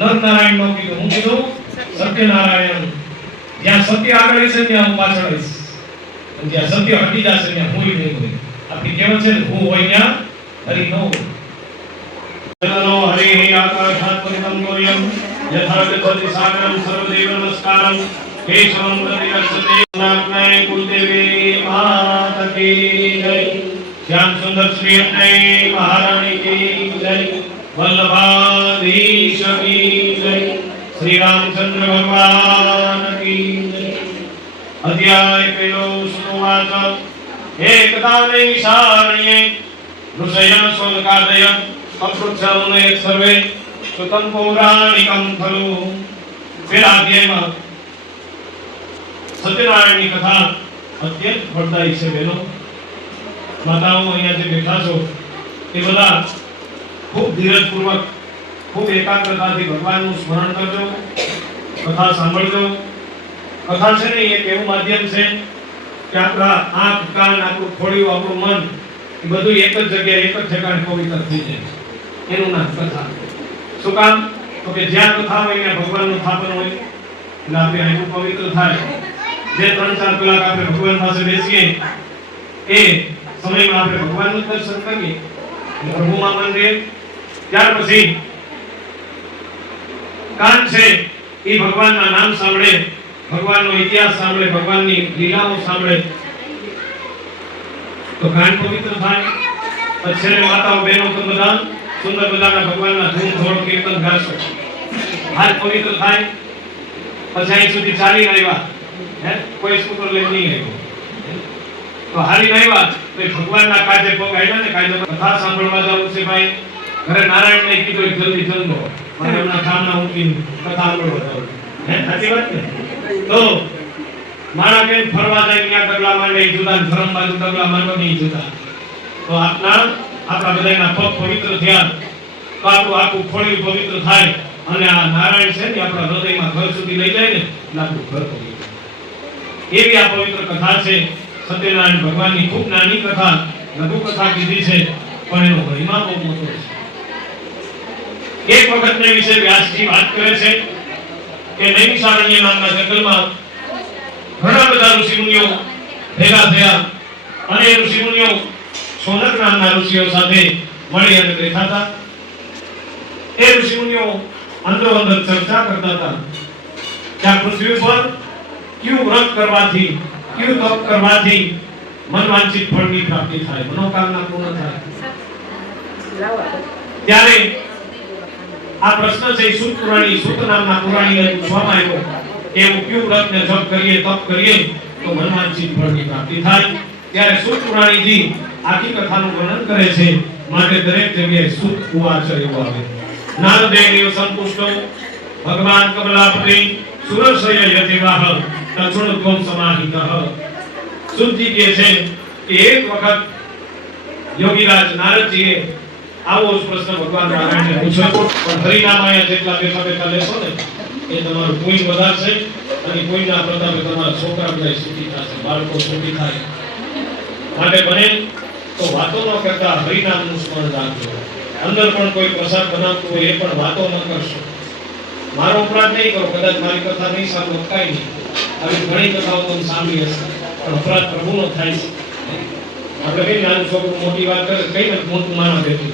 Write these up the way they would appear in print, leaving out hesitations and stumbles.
નર નારાયણ નો કીધું, હું કીધું સત્યનારાયણ. જ્યાં સત્ય આગળ છે ત્યાં હું પાછળ આવીશ, અને જ્યાં સત્ય હટી જશે ત્યાં હું નહીં હોય. આપણી કહેવત છે ને, હું હોય ત્યાં હરિ ન હોય. ચલો હરિ આકાશાત પરિતમ ગોયમ યથા ગતિ સાગરમ સર્વદેવ નમસ્કારમ કેશવમ પ્રતિરક્ષતે નામને કુલદેવી માત કી જય. શ્યામ સુંદર શ્રી અન્ને મહારાણી કી જય. વલ્લભાધીશ કી જય. શ્રી રામચંદ્ર ભગવાન કી જય. અધ્યાય પેલો સુવાચ એકદાને નિશારણ્યે ઋષયઃ સ્વર્ગાદય અપૃચ્છામુને સર્વે સુતમ પૌરાણિકમ ખલુ. પેલા અધ્યાયમાં સત્યનારાયણની કથા અત્યંત ફળદાયી છે. બહેનો માતાઓ અહીંયા જે બેઠા છો એ બધા ખૂબ ધીરજપૂર્વક, ખૂબ એકાગ્રતાથી ભગવાનનું સ્મરણ કરજો, કથા સાંભળજો. કથા છે ને એક એવું માધ્યમ છે કે આપણા આંખ, કાન, આપણું ખોડિયું, આપણું મન એ બધું એક જ જગ્યાએ, એક જ ઠેકાણે પવિત્ર થઈ જાય. એનું નામ કથા. શું કામ? તો કે જ્યાં કથા હોય ત્યાં ભગવાનનું સ્થાપન હોય, એટલે આપણે આટલું પવિત્ર થાય. જે 3-4 કલાક આપણે ભગવાન પાસે બેસીએ એ સમયમાં આપણે ભગવાનનું દર્શન કરીએ, પ્રભુમાં મન રહે. ત્યાર પછી કાન છે એ ભગવાનના નામ સાંભળે, ભગવાનનો ઇતિહાસ સાંભળે, ભગવાનની લીલાઓ સાંભળે, તો કાન પવિત્ર થાય. પછી માતાઓ, બહેનો તો બધા સુંદર મજાના ભગવાનના ધૂમ ધોળ કીર્તન ગાશો, હાથ પવિત્ર થાય. પછી અહીં સુધી ચાલી આવ્યા, કોઈ સ્કૂટર લઈને નહીં આવ્યો, તો હારી આવ્યા તો ભગવાનના કાજે પગ આવ્યા ને, કાયદો કથા સાંભળવા જવું છે ભાઈ. ઘરે નારાયણને કીધું જલ્દી જલ્દો, મને એમના કામના મૂકીને કથા સાંભળવા જવું. સાચી વાત ને? તો માણા કે ફરવા જાય ત્યાં ડગલા માંડે જુદા, ધર્મ બાજુ ડગલા માંડો નહીં જુદા. તો આપણા બધાના પગ પવિત્ર થયા તો આપણું આખું ખોડિયું પવિત્ર થાય, અને આ નારાયણ છે ને આપણા હૃદયમાં ઘર સુધી લઈ જાય ને એટલે આપણું ઘર પવિત્ર. એવી આ પવિત્ર કથા છે. સત્યનારાયણ ભગવાનની ખૂબ નાની કથા, લઘુ કથા કીધી છે, પણ એનો મહિમા બહુ મોટો છે. એક વખતને વિશે વ્યાસજી વાત કરે છે કે નૈમિષારણ્ય નામના જંગલમાં ઘણા બધા ઋષિમુનિઓ ભેગા થયા, અને એ ઋષિમુનિઓ સોનક નામના ઋષિઓ સાથે મળી અને બેઠા હતા. એ ઋષિમુનિઓ અંદરો અંદર ચર્ચા કરતા હતા કે આ પૃથ્વી પર ક્યું વ્રત કરવાથી, ક્યું તપ કરવાથી મનવાંછિત ફળની પ્રાપ્તિ થાય, મનોકામના પૂર્ણ થાય. ત્યારે આ પ્રશ્ન છે સૂત પુરાણી, સૂત નામના પુરાણીને પૂછવામાં આવ્યો કે એવું ક્યું વ્રત ને જપ કરીએ, તપ કરીએ તો મનવાંછિત ફળની પ્રાપ્તિ થાય. ત્યારે સૂત પુરાણીજી આખી કથાનું વર્ણન કરે છે. માટે દરેક જગ્યાએ સૂત ઉવાચ એવું આવે. નારદેવ સંતુષ્ટો ભગવાન કમલાપતિ સુરસય યતિવાહ તછુણત્વમ સમાહિતઃ. સૂતજી કહે છે કે એક વખત યોગીરાજ નારદજીએ આવો જ પ્રશ્ન ભગવાન નારાયણને પૂછ્યો, પણ હરિનામાયા જેટલા બેઠા બેઠા લેશો ને એ તમારું પુણ્ય વધારશે, અને પુણ્યના પ્રતાપે તમારા છોકરા બધા સુખી થશે, બાળકો સુખી થાય. માટે બને તો વાતો ન કરતા હરિનામનું સ્મરણ રાખજો. અંદર પણ કોઈ પ્રસાદ બનાવતું હોય એ પણ વાતો ન કરશો. મારો અપરાધ નહીં કરો, કદાચ મારી કથા નહીં સાંભળો, કાંઈ નહીં. આવી ઘણી કથાઓ તમે સાંભળી હશે, પણ અપરાધ પ્રભુનો થાય છે. આપણે કઈ નાનું છોકરું મોટી વાત કરે, કઈ મોટું માનવા દેતું,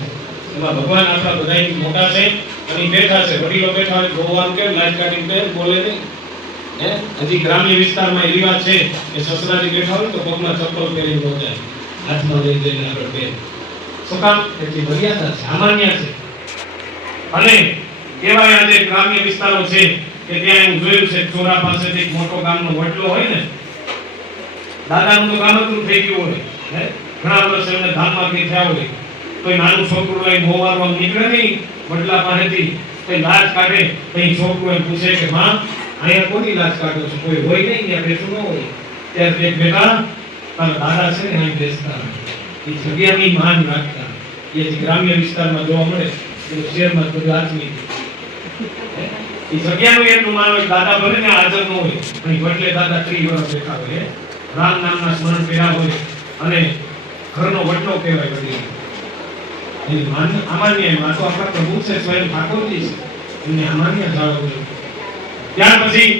એમાં ભગવાન આપણા બધાથી મોટા છે અને બેઠા છે. વડીલો બેઠા હોય ભગવાન કે લાજ કાઢીને બોલે નહીં. હજી ગ્રામ્ય વિસ્તારમાં એ રિવાજ છે કે સસરાજી બેઠા હોય તો પગમાં ચપ્પલ પહેરી ન જાય, હાથમાં લઈ જઈને આગળ પહેરે. શું કામ? એટલી મર્યાદા છે, સામાન્ય છે. અને એવા આજે ગ્રામ્ય વિસ્તારો છે કે ત્યાં હું જોયું છે, ચોરા પાસેથી મોટો ગામનો વડલો હોય ને, દાદાનું તો કામતરું થઈ ગયું હોય, ઘણા વર્ષ એમને ધામમાં કે થયા હોય, તો નાનું છોકરું લઈને હોવારવા નીકળે નહીં વડલા પાસેથી, તો લાજ કાઢે તો છોકરું એમ પૂછે કે માં અહીંયા કોની લાજ કાઢો છો? કોઈ હોય નહીં, ત્યાં બેઠું ન હોય. ત્યારે એક બેટા તારા દાદા છે ને અહીં બેસતા, એ જગ્યાની માન રાખતા. એ ગ્રામ્ય વિસ્તારમાં જોવા મળે, શહેરમાં બધું આચમી એ જગ્યાનું એટલું માન હોય. દાદા ભલે ને હાજર ન હોય, પણ વડલે દાદા 30 વર્ષ બેઠા હોય, રામ નામના સ્મરણ કર્યા હોય, અને ઘરનો વડલો કહેવાય. વડીલ એ માન અમાન્ય, આ તો આપણા પ્રભુ છે, સ્વયં ઠાકોરજી છે. એમને અમાન્ય જાળવવું જોઈએ. ત્યાર પછી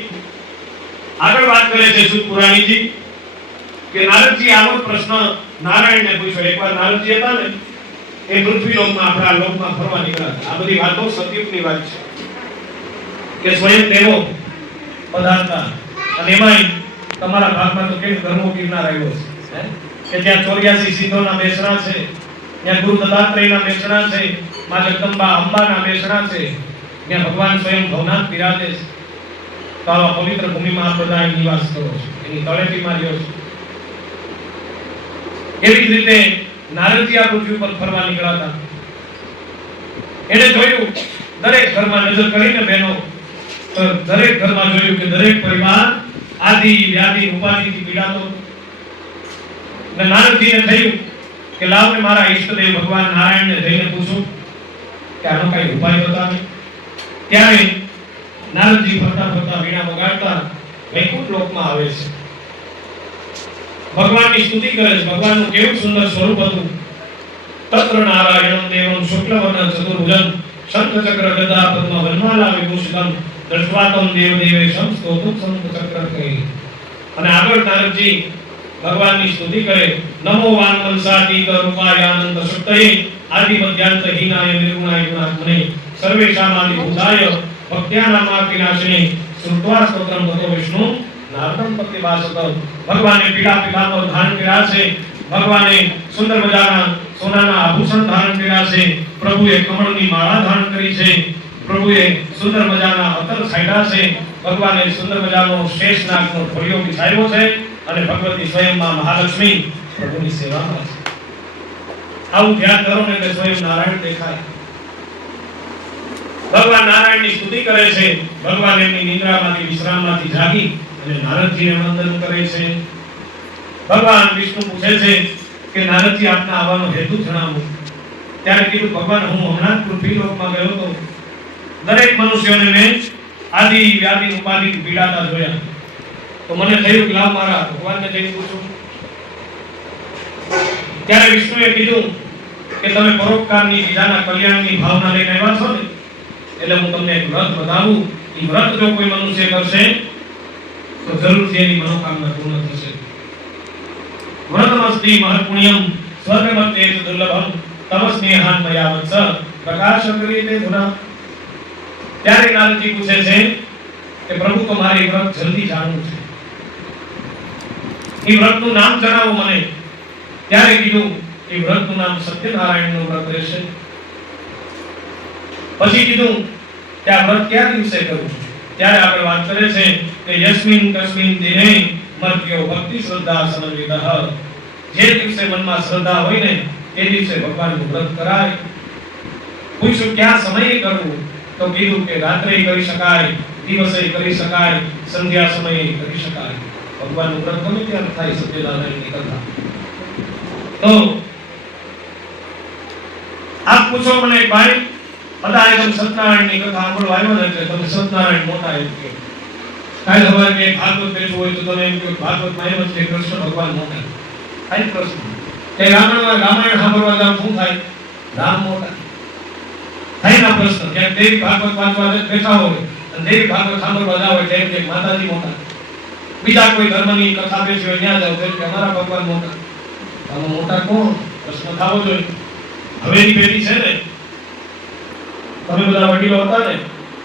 આગળ વાત કરે છે સૂત પુરાણીજી કે નારદજી આવો પ્રશ્ન નારાયણને પૂછ્યો. એકવાર નારદજી હતા ને એ પૃથ્વી લોકમાં આપણા લોકમાં ફરવા નીકળ્યા. આ બધી વાતો સતયુગની વાત છે કે સ્વયં દેવો પધારતા અને એમાંય તમારા ભાગમાં તો કેમ ધર્મો ગિરનાર આવ્યો છે કે ત્યાં 84 સિદ્ધોના બેસણા છે, ત્યાં ગુરુ દત્તાત્રેયના બેસણા છે, મા જગદંબા અંબાના બેસણા છે, ત્યાં ભગવાન સ્વયં ભવનાથ બિરાજે છે. તો આવા પવિત્ર ભૂમિમાં આપ બધા નિવાસ કરો છો, એની તળેટીમાં રહ્યો છો. એવી જ રીતે નારદજી આ પૃથ્વી પર ફરવા નીકળ્યા હતા. એને જોયું દરેક ઘરમાં નજર કરીને બહેનો, તો દરેક ઘરમાં જોયું કે દરેક પરિવાર આદિ વ્યાધિ ઉપાધિથી પીડાતો હતો. અને નારદજીને થયું કે લાવને મારા ઈષ્ટદેવ ભગવાન નારાયણને જઈને પૂછું કે આનો કઈ ઉપાય બતાવે. ત્યારે નારદજી ફરતા ફરતા વીણા વગાડતા વૈકુંઠ લોકમાં આવે છે. ભગવાનની સ્તુતિ કરે છે. ભગવાનનું કેવું સુંદર સ્વરૂપ હતું. તત્ર નારાયણં દેવં શુક્લવર્ણ ચતુર્ભુજં શંખ ચક્ર ગદા પદ્મ વનમાલા વિભૂષિતં દૃષ્ટ્વાતં દેવદેવેશં સ્તોતું શંખ ચક્ર કહી. અને આગળ નારદજી ભગવાનની સ્તુતિ કરે. નમો વાનમનસાતીત રૂપાયાનંદ શક્તયે આદિ મધ્યાંત હીનાય નિર્ગુણાય ગુણાત્મને સર્વેષામાદિ ભૂતાય ભક્ત્યાનામાર્તિનાશિને શ્રુત્વા સ્તોત્રં ભગવો વિષ્ણુ નારદં પ્રતિભાસત. ભગવાને પીળા પીતાંબર ધારણ કર્યા છે. ભગવાને સુંદર મજાના સોનાના આભૂષણ ધારણ કર્યા છે. પ્રભુએ કમળની માળા ધારણ કરી છે. પ્રભુએ સુંદર મજાના અત્તર છાંટ્યા છે. ભગવાને સુંદર મજાનો શેષનાગનો ઢોળિયો બિછાવ્યો છે અને ભગવતી સ્વયંમાં મહાલક્ષ્મી પ્રભુની સેવામાં છે. આવું ધ્યાન કરો ને કે સ્વયં નારાયણ દેખાય. ભગવાન નારાયણની સ્તુતિ કરે છે. ભગવાન એમની નિદ્રામાંથી વિશ્રામમાંથી જાગી અને નારદજીને વંદન કરે છે. ભગવાન વિષ્ણુ પૂછે છે કે નારદજી આપના આવવાનો હેતુ જણાવો. ત્યારે કીધું ભગવાન હું હમણાં પૃથ્વી લોકમાં ગયો તો દરેક મનુષ્યોને મેં આદિ વ્યાધિ ઉપાધિ પીડાતા જોયા. તો મને થયું કે લાવ મારા ભગવાનને જઈને પૂછું. ત્યારે વિષ્ણુએ કીધું કે તમે પરોપકારની બીજાના કલ્યાણની ભાવના લઈને આવ્યા છો ને, એટલે હું તમને એક વ્રત બતાવું. એ વ્રત જો કોઈ મનુષ્ય કરશે તો જરૂરથી એની મનોકામના પૂર્ણ થશે. વ્રતમસ્તિ મહત્પુણ્યમ સ્વર્ગમત્તે દુર્લભમ તમસ્નેહાન મયા વત્સ પ્રકાશ કરીતે ધુના. ત્યારે નારદજી પૂછે છે કે પ્રભુ તો મારે એ વ્રત જલ્દી જાણવું છે. એ વ્રતનું નામ જણાવો મને. ત્યારે કીધું એ વ્રતનું નામ સત્યનારાયણનું વ્રત રહેશે. પછી કીધું કે આ વ્રત કયા દિવસે કરવું. ત્યારે આપણે વાત કરે છે કે યસ્મિન કસ્મિન દિને મર્ત્યો ભક્તિ શ્રદ્ધા સમન્વિતઃ. જે દિવસે મનમાં શ્રદ્ધા હોય ને એ દિવસે ભગવાનનું વ્રત કરાય. પૂછ્યું ક્યાં સમયે કરવું. તો કીધું કે રાત્રે કરી શકાય, દિવસે કરી શકાય, સંધ્યા સમયે કરી શકાય. ભગવાનનું વ્રત ગમે ત્યારે થાય. સત્યનારાયણની કથા તો આપ પૂછો મને ભાઈ બધા એકદમ સત્યનારાયણની કથા સાંભળવા આવ્યો ને એટલે તમે સત્યનારાયણ મોટા એમ કહો. કાલ સવારે કે ભાગવત બેઠું હોય તો તમે એમ કહો ભાગવતમાં એમ જ કે કૃષ્ણ ભગવાન મોટા. કાઈ પ્રશ્ન કે રામાયણ સાંભળવા જાવ શું થાય? રામ મોટા થાય ના પ્રશ્ન. ક્યાંક દેવી ભાગવત વાંચવા બેઠા હોય અને દેવી ભાગવત સાંભળવા જાવ એટલે એમ કે માતાજી મોટા. બીજા કોઈ ધર્મની કથા બેસી હોય ત્યાં જાવ તો કે અમારા ભગવાન મોટા. આમાં મોટા કોણ? પ્રશ્ન થવો જોઈએ. હવેની પેઢી છે ને, તમે બધા વડીલો હતા ને,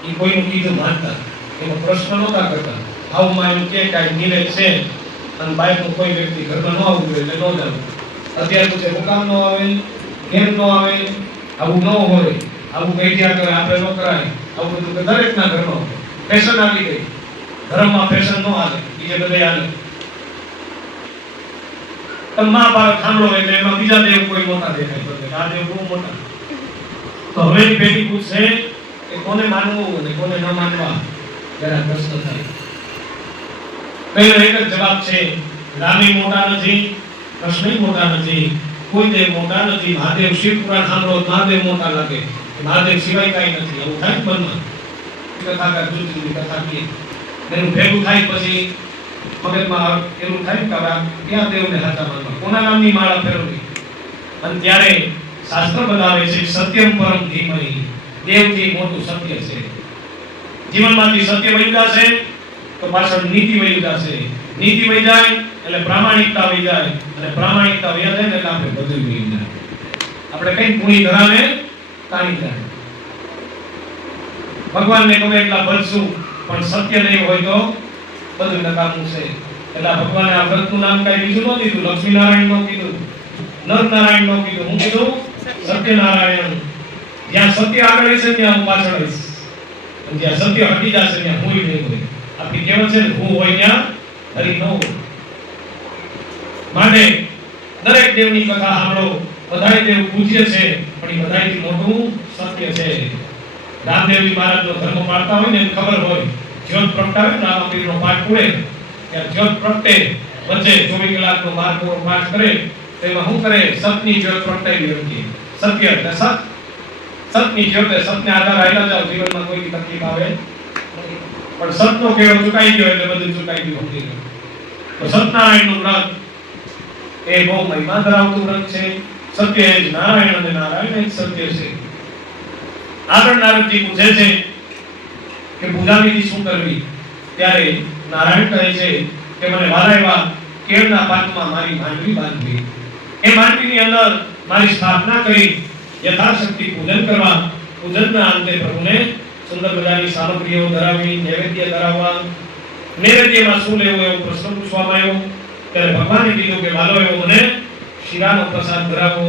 એ કોઈનું કીધું માનતા, એનો પ્રશ્ન નહોતા કરતા. આવું એમ કે કાંઈ નિવેદ છે અને બાઈકનું કોઈ વ્યક્તિ ઘરમાં ન આવવું જોઈએ એટલે ન જાવ. અત્યારે તો છે મુકામ ન આવે, કેમ ન આવે, આવું ન હોય, આવું કઈ ત્યાં કરે આપણે ન કરાય, આવું બધું દરેકના ઘરમાં ફેશન આવી ગઈ. ધર્મમાં ફેશન ન હાલે, બીજે બધે હાલે. મહાભારત સાંભળો એટલે એમાં બીજા દેવ કોઈ મોટા દેખાય તો આ દેવ બહુ મોટા. તો હવેની પેઢી પૂછશે કે કોને માનવું અને કોને ન માનવા. જરા પ્રશ્ન થાય. પહેલો એક જ જવાબ છે, રામે મોટા નથી, કૃષ્ણ મોટા નથી, કોઈ દેવ મોટા નથી. મહાદેવ શિવ પુરાણ સાંભળો મહાદેવ મોટા લાગે, મહાદેવ સિવાય કઈ નથી. એવું થાય મનમાં. કથાકાર જુદની કથા કીએ એનું ભેગું થાય પછી મગજમાં એવું થાય કે ક્યાં દેવને હાથા માનવા, કોના નામની માળા ફેરવવી. અને ત્યારે શાસ્ત્ર બતાવે છે સત્યમ પરમ ધીમહિ, દેવથી મોટું સત્ય છે. જીવનમાંથી સત્ય વહી જશે તો પાછળ નીતિ વહી જશે, નીતિ વહી જાય એટલે પ્રામાણિકતા વહી જાય, અને પ્રામાણિકતા વહી જાય એટલે આપણે બધું વહી જાય, આપણે કઈ પૂરી ધરાને તાણી જાય. ભગવાનને ગમે એટલા ભજશું પણ સત્ય નહીં હોય તો બધું નકામું છે. એટલે ભગવાને આ વ્રતનું નામ કઈ બીજું ન દીધું, લક્ષ્મીનારાયણ નો કીધું, નરનારાયણ નો કીધું, હું કીધું સત્યનારાયણ. જ્યાં સત્ય આગળ છે ત્યાં હું પાછળ રહીશ, અને જ્યાં સત્ય હટી જશે ત્યાં હું નહીં હોય. આપણી કહેવત છે ને, હું હોય ત્યાં હરી ન હોય. માટે દરેક દેવની કથા સાંભળો, બધાય દેવ પૂજ્ય છે પણ એ બધાયથી મોટું સત્ય છે. રામદેવજી મહારાજનો ધર્મ પાળતા હોય ને એને ખબર હોય, જ્યોત પ્રગટાવે ને રામપીરનો પાઠ પૂરે ત્યારે જ્યોત પ્રગટે, વચ્ચે 24 કલાકનો 12 પાઠ કરે તો એમાં શું કરે? સતની જ્યોત પ્રગટાવી હતી. સત્ય એટલે સત, સતની જ્યોત, સતને આધાર આયલા જાવ, જીવનમાં કોઈ તકલીફ આવે પણ સતનો કેવો ચૂકાઈ ગયો એટલે બધું ચૂકાઈ ગયું હતી. તો સત્યનારાયણનું વ્રત એ બહુ મહિમા ધરાવતું વ્રત છે. સત્ય એ જ નારાયણ, અને નારાયણ એ જ સત્ય છે. આગળ નારદજી પૂછે છે કે પૂજાવિધિ શું કરવી? ત્યારે નારાયણ કહે છે કે મને વાલા એવા કેળના પાનમાં મારી માંડવી બાંધવી, એ માંડવીની અંદર મારી સ્થાપના કરી યથાશક્તિ પૂજન કરવા, પૂજનના અંતે પ્રભુને સુંદર મજાની સામગ્રીઓ ધરાવી, નૈવેદ્ય ધરાવવા. નૈવેદ્યમાં શું લેવું એવો પ્રશ્ન પૂછવામાં આવ્યો ત્યારે ભગવાને કીધું કે વાલો એવો મને શીરાનો પ્રસાદ ધરાવો.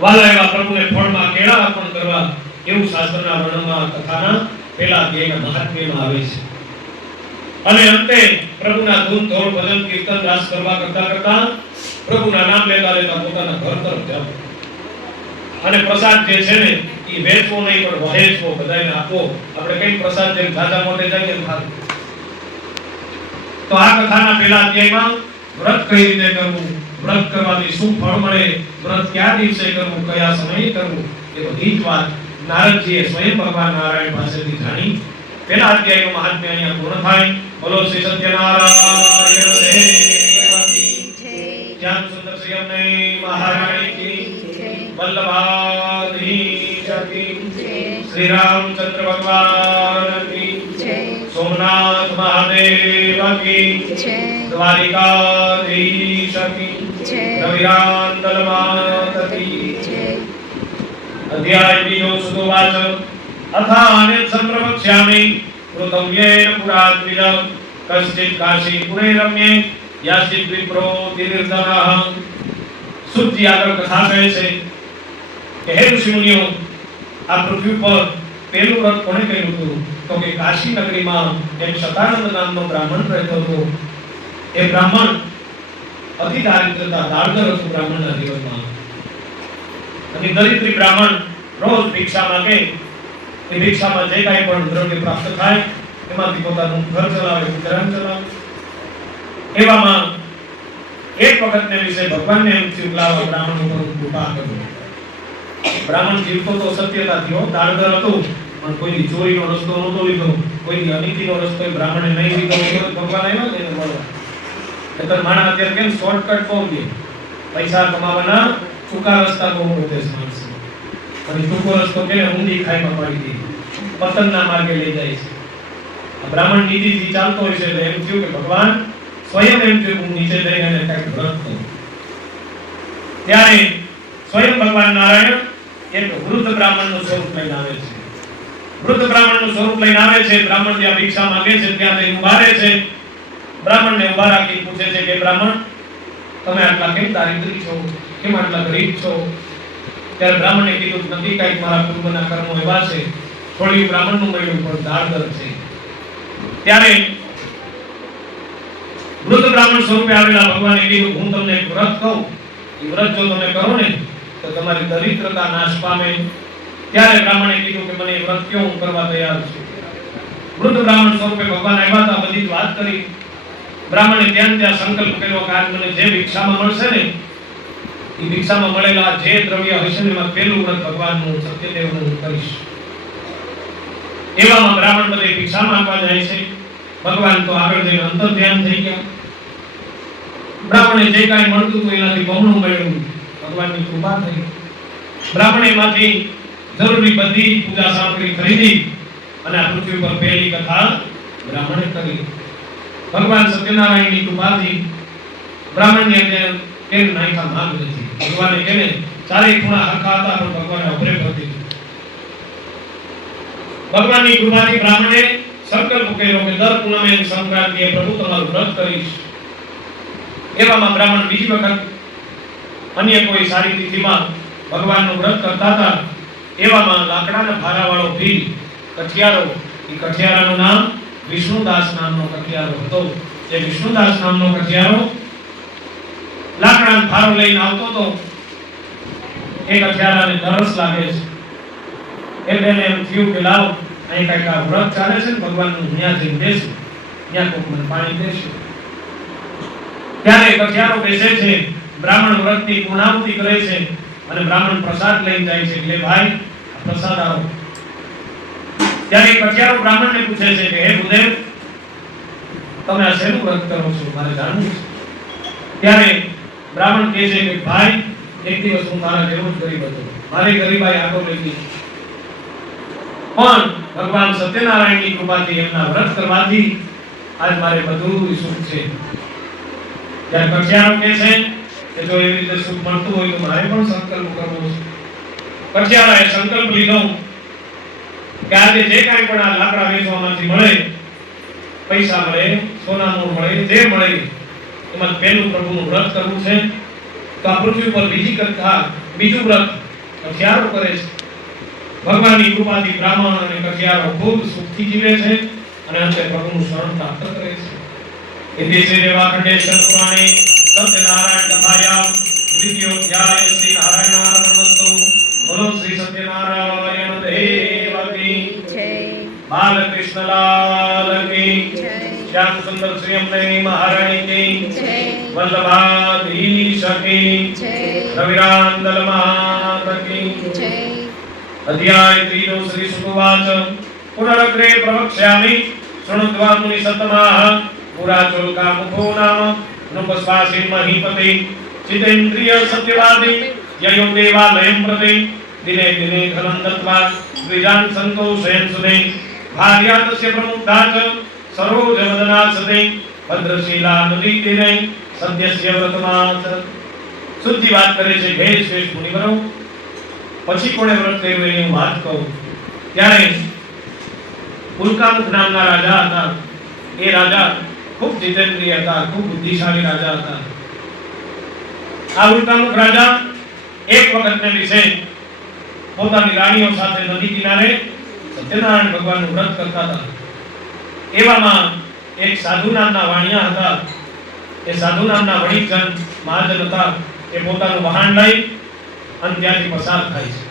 વાલા એવા પ્રભુને ફળમાં કેળા અર્પણ કરવા, એવું શાસ્ત્રના વર્ણનમાં કથાના પહેલા અધ્યાયના મહાત્મ્યમાં આવે છે. અને અંતે પ્રભુના ધૂન ધોળ ભજન કીર્તન રાસ કરવા કરતા પ્રભુના નામ લેતા લેતા પોતાના ઘર તરફ જાઓ. અને પ્રસાદ જે છે ને એ વેચવો નહીં પણ વહેંચવો, બધાને આપો. આપણે કઈ પ્રસાદ જેમ ઝાઝા મોઢે જાય એમ ખાવું. તો આ કથાના પહેલા અધ્યાયમાં વ્રત કઈ રીતે કરવું, વ્રત કરવાથી શું ફળ મળે, વ્રત કયા દિવસે કરવું, કયા સમયે કરવું, એ બધી જ વાત નારદજીએ સ્વયં ભગવાન નારાયણ પાસેથી જાણી. પહેલા અધ્યાયનું મહાત્મ્ય અહીંયા પૂર્ણ થાય. બોલો શ્રી સત્યનારાયણ દેવની જય. જ્ઞાન સુંદર શ્રી અમને મહારાણી કી જય. વલ્લભાધીશ કી જય. શ્રી રામચંદ્ર ભગવાન કી જય. સોમનાથ મહાદેવ કી જય. દ્વારિકાધીશ કી જય. રવિરાંદલ માત કી જય. અધ્યાય બીજો સુવાચ અથાને સંપ્રવક્ષ્યામિ કૃતવ્યેન પુરાદ્વિજ કશ્ચિત કાશી પુરે રમ્યે યાચિત વિપ્રો દિર્ધનઃ. સુજી આગળ કથા કહે છે કે હે ઋષિમુનિઓ, આ પૃથ્વી પર પહેલું વ્રત કોણે કર્યું હતું? તો કે કાશી નગરીમાં એક શતાનંદ નામનો બ્રાહ્મણ રહેતો હતો. એ બ્રાહ્મણ અતિ દારિદ્રતા, દાળદર હતું બ્રાહ્મણના જીવનમાં. અને દરિદ્રી બ્રાહ્મણ રોજ ભિક્ષા માંગે. એ ભિક્ષામાં જે કાંઈ પણ દ્રવ્ય પ્રાપ્ત થાય એમાંથી પોતાનું ઘર ચલાવે, ગુજરાન ચલાવે. એવામાં એક વખતને વિશે ભગવાનને એમ થયું કે લાવો બ્રાહ્મણ ઉપર કૃપા કરો. બ્રાહ્મણ જીવતો તો સત્યતાથી, દાળદર હતું પણ કોઈની ચોરીનો રસ્તો નહોતો લીધો, કોઈની અનીતિનો રસ્તો બ્રાહ્મણે નહીં લીધો. ભગવાન આવ્યા ને એને મળવા. એટલે માણસ અત્યારે કેમ શોર્ટકટ બહુ દે, પૈસા કમાવાના ટૂંકા રસ્તા બહુ મોટે માણસ, અને ટૂંકો રસ્તો કે ઊંધી ખાઈમાં પાડી દે, પતનના માર્ગે લઈ જાય છે. આ બ્રાહ્મણ નીતિથી ચાલતો હોય છે. એમ થયું કે ભગવાન સ્વયં એમ થયું હું નીચે જઈને એને કંઈક વ્રત કરું. ત્યારે સ્વયં ભગવાન નારાયણ એક વૃદ્ધ બ્રાહ્મણનું સ્વરૂપ લઈને આવે છે. વૃદ્ધ બ્રાહ્મણનું સ્વરૂપ લઈને આવે છે. બ્રાહ્મણ જ્યાં ભિક્ષા માંગે છે ત્યાં જઈને ઊભા રહે છે. બ્રાહ્મણને ઊભા રાખી પૂછે છે કે બ્રાહ્મણ, તમે આટલા કેમ દારિદ્રી છો, કેમ આટલા ગરીબ છો? ત્યારે બ્રાહ્મણે કીધું નથી, કાંઈક મારા પૂર્વના કર્મો એવા છે. થોડી બ્રાહ્મણનું મળ્યું પણ દાળદર છે. ત્યારે વૃદ્ધ બ્રાહ્મણ સ્વરૂપે આવેલા ભગવાને કીધું હું તમને એક વ્રત કહું, એ વ્રત જો તમે કરો ને તો તમારી દરિદ્રતા નાશ પામે. ત્યારે બ્રાહ્મણે કીધું કે મને એ વ્રત કયો, હું કરવા તૈયાર છું. વૃદ્ધ બ્રાહ્મણ સ્વરૂપે ભગવાન આવ્યા હતા, બધી વાત કરી. બ્રાહ્મણે ત્યાં સંકલ્પ કર્યો કે આજ મને જે ભિક્ષામાં મળશે ને એ ભિક્ષામાં મળેલા જે દ્રવ્ય હશે ને એમાં પહેલું વ્રત ભગવાનનું સત્યદેવનું હું કરીશ. એવામાં બ્રાહ્મણ બધે ભિક્ષા માંગવા જાય છે. ભગવાન તો આગળ જઈને અંતર ધ્યાન થઈ ગયા. બ્રાહ્મણે જે કાંઈ મળતું હતું એનાથી બમણું મળ્યું. ભગવાનની કૃપા થઈ. બ્રાહ્મણે એમાંથી જરૂરી બધી પૂજા સામગ્રી ખરીદી અને આ પૃથ્વી પર પહેલી કથા બ્રાહ્મણે કરી. ભગવાન સત્યનારાયણની કૃપાથી બ્રાહ્મણને કેમ નાખ્યા માંગ નથી. ભગવાને કેને ચારે ખૂણા હરખા હતા પણ ભગવાને અભરે હતી. ભગવાનની કૃપાથી બ્રાહ્મણે સંકલ્પ કર્યો કે દર પૂનમે અને સંક્રાંતિએ પ્રભુ તમારું વ્રત કરીશ. એવામાં બ્રાહ્મણ બીજી વખત અન્ય કોઈ સારી તિથિમાં ભગવાનનું વ્રત કરતા હતા. એવામાં લાકડાના ભારાવાળો ભીલ કઠિયારો, એ કઠિયારાનું નામ વિષ્ણુદાસ નામનો કઠિયારો હતો. એ વિષ્ણુદાસ નામનો કઠિયારો લાકડાનો ભારો લઈને આવતો હતો. એ કઠિયારાને તરસ લાગે છે એટલે એમ થયું કે લાવ અહીં કઈક આ વ્રત ચાલે છે ને ભગવાનનું ત્યાં જઈને બેસું, ત્યાં કોક મને પાણી દેશે. ત્યારે કઠિયારો બેસે છે, બ્રાહ્મણ વ્રતની પૂર્ણાહુતિ કરે છે અને બ્રાહ્મણ પ્રસાદ લઈને જાય છે. એટલે ભાઈ પ્રસાદ આવો. ત્યારે કઠિયારો બ્રાહ્મણને પૂછે છે કે હે ગુરુદેવ, તમે આ શેનું વ્રત કરો છો, મારે જાણવું છે. ત્યારે બ્રાહ્મણ કહે છે કે ભાઈ એક દિવસ હું તારા જેવો જ ગરીબ હતો, મારી ગરીબાઈ આગળ લઈ ગઈ, પણ ભગવાન સત્યનારાયણની કૃપાથી એમના વ્રત કરવાથી આજ મારે બધું સુખ છે. ત્યારે કઠિયારો કહે છે કે જો એવી રીતે સુખ મળતું હોય તો મારે પણ સંકલ્પ કરવો છે. કઠિયારાએ સંકલ્પ લીધો કે આજે જે કાંઈ પણ આ લાકડા વેચવામાંથી મળે, પૈસા મળે, સોનાનું મળે, જે મળે એમાં પહેલું પ્રભુનું વ્રત કરવું છે. તો આ પૃથ્વી પર બીજી કથા, બીજું વ્રત કઠિયારો કરે છે. ભગવાનની કૃપાથી બ્રાહ્મણ અને કઠિયારો ખૂબ સુખથી જીવે છે અને અંતે પ્રભુનું શરણ પ્રાપ્ત કરે છે. એ દેશે દેવા ખંડેશ્વર પુરાણે સત્યનારાયણ કથાયામ દ્વિતીયોધ્યાય શ્રી નારાયણાર્પણમસ્તુ. બોલો શ્રી સત્યનારાયણ દેવ કી જય. બાલકૃષ્ણલાલ કી જય. શ્યામ સુંદર શ્રી અમને મહારાણી કી જય. વલ્લભાધીશ કી જય. રવિરાંદલ મહારાજ કી જય. અધ્યાય ત્રીજો શ્રી સુવાચ પુનરગ્રે પ્રવક્ષ્યામિ શૃણુત્વા મુનિ સત્તમાહ પુરાચોલકા મુખો નામ નૃપસ્વાસી મહીપતિ ચિતેન્દ્રિય સત્યવાદી યયો દેવાલયં પ્રતિ દિને દિને ધનં દત્વા દ્વિજાન સંતોષેન સુને ભાર્યા તસ્ય પ્રમુક્તા ચ સરોજવદના સદે ભદ્રશીલા નદી તીરે સદ્યસ્ય વ્રતમાચ. શુદ્ધિ વાત કરે છે હે શ્રેષ્ઠ મુનિવરો. પછી કોણે વ્રત કર્યું એની વાત કહું. ત્યારે ઉલ્કામુખ નામના રાજા હતા. એ રાજા ખૂબ જીતેન્દ્રિય હતા, ખૂબ બુદ્ધિશાળી રાજા હતા. આ ઉલ્કામુખ રાજા એક વખતને વિશે પોતાની રાણીઓ સાથે નદી કિનારે સત્યનારાયણ ભગવાનનું વ્રત કરતા હતા. એવામાં એક સાધુ નામના વાણિયા હતા. એ સાધુ નામના વણિકજન મહાજન હતા. એ પોતાનું વાહન લઈ અને ત્યાંથી પસાર થાય છે.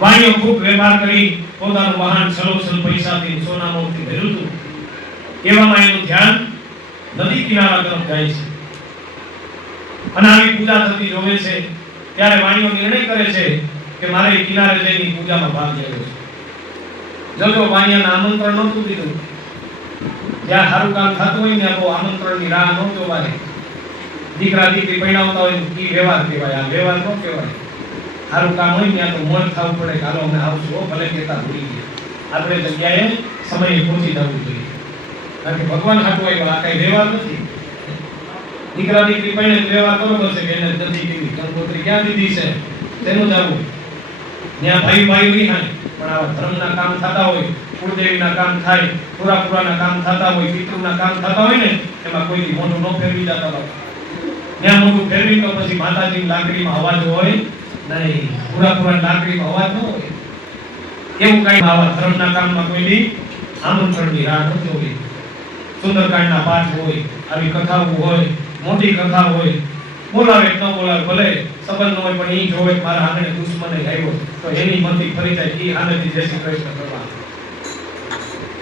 વાણીઓ ખૂબ વેપાર કરી પોતાનું વાહન સલોસલ પૈસાથી સોના મોતીથી ભર્યું હતું. એવામાં એનું ધ્યાન નદી કિનારા તરફ જાય છે અને આવી પૂજા થતી જોવે છે. ત્યારે વાણીઓ નિર્ણય કરે છે કે મારે કિનારે જઈને પૂજામાં ભાગ લેવો છે. જો વાણિયાને આમંત્રણ નહોતું દીધું, જ્યાં સારું કામ થતું હોય ને આ આમંત્રણની રાહ ન જોવાય. દીકરા દીકરી પૈણાવતા હોય એ વ્યવહાર કહેવાય, આ વ્યવહાર ન કહેવાય. સારું કામ હોય ત્યાં તો મોડ થવું પડે કે હાલો અમે આવશું, ભલે કહેતા ભૂલી ગયા. આપણે જગ્યાએ સમયે પહોંચી જવું જોઈએ, કારણ કે ભગવાન હાટું આવ્યા. આ કઈ વ્યવહાર નથી. દીકરા દીકરી પૈણે વ્યવહાર બરોબર છે કે એને નથી કેવી કંકોત્રી ક્યાં દીધી છે તેનું જવું. ત્યાં ભાઈ ભાઈ નહીં, પણ આવા ધર્મના કામ થતા હોય, કુળદેવીના કામ થાય, પુરાપુરાના કામ થતા હોય, પિતૃના કામ થતા હોય ને એમાં કોઈ મોઢું ન ફેરવી જતા હોય. ત્યાં મોઢું ફેરવી તો પછી માતાજીની લાકડીમાં અવાજ હોય નહીં, પુરાપુરાની લાકડીમાં અવાજ ન હોય. એવું કઈ આવા ધર્મના કામમાં કોઈ આમંત્રણની રાહ ન જોવી. સુંદરકાંડના પાઠ હોય, આવી કથાઓ હોય, મોટી કથા હોય, બોલાવે ન બોલાવે, ભલે સંબંધ હોય પણ એ જોવે મારા આંગણે દુશ્મન આવ્યો તો એની મનથી ફરી જાય એ આંગણેથી જય શ્રી કૃષ્ણ કરવા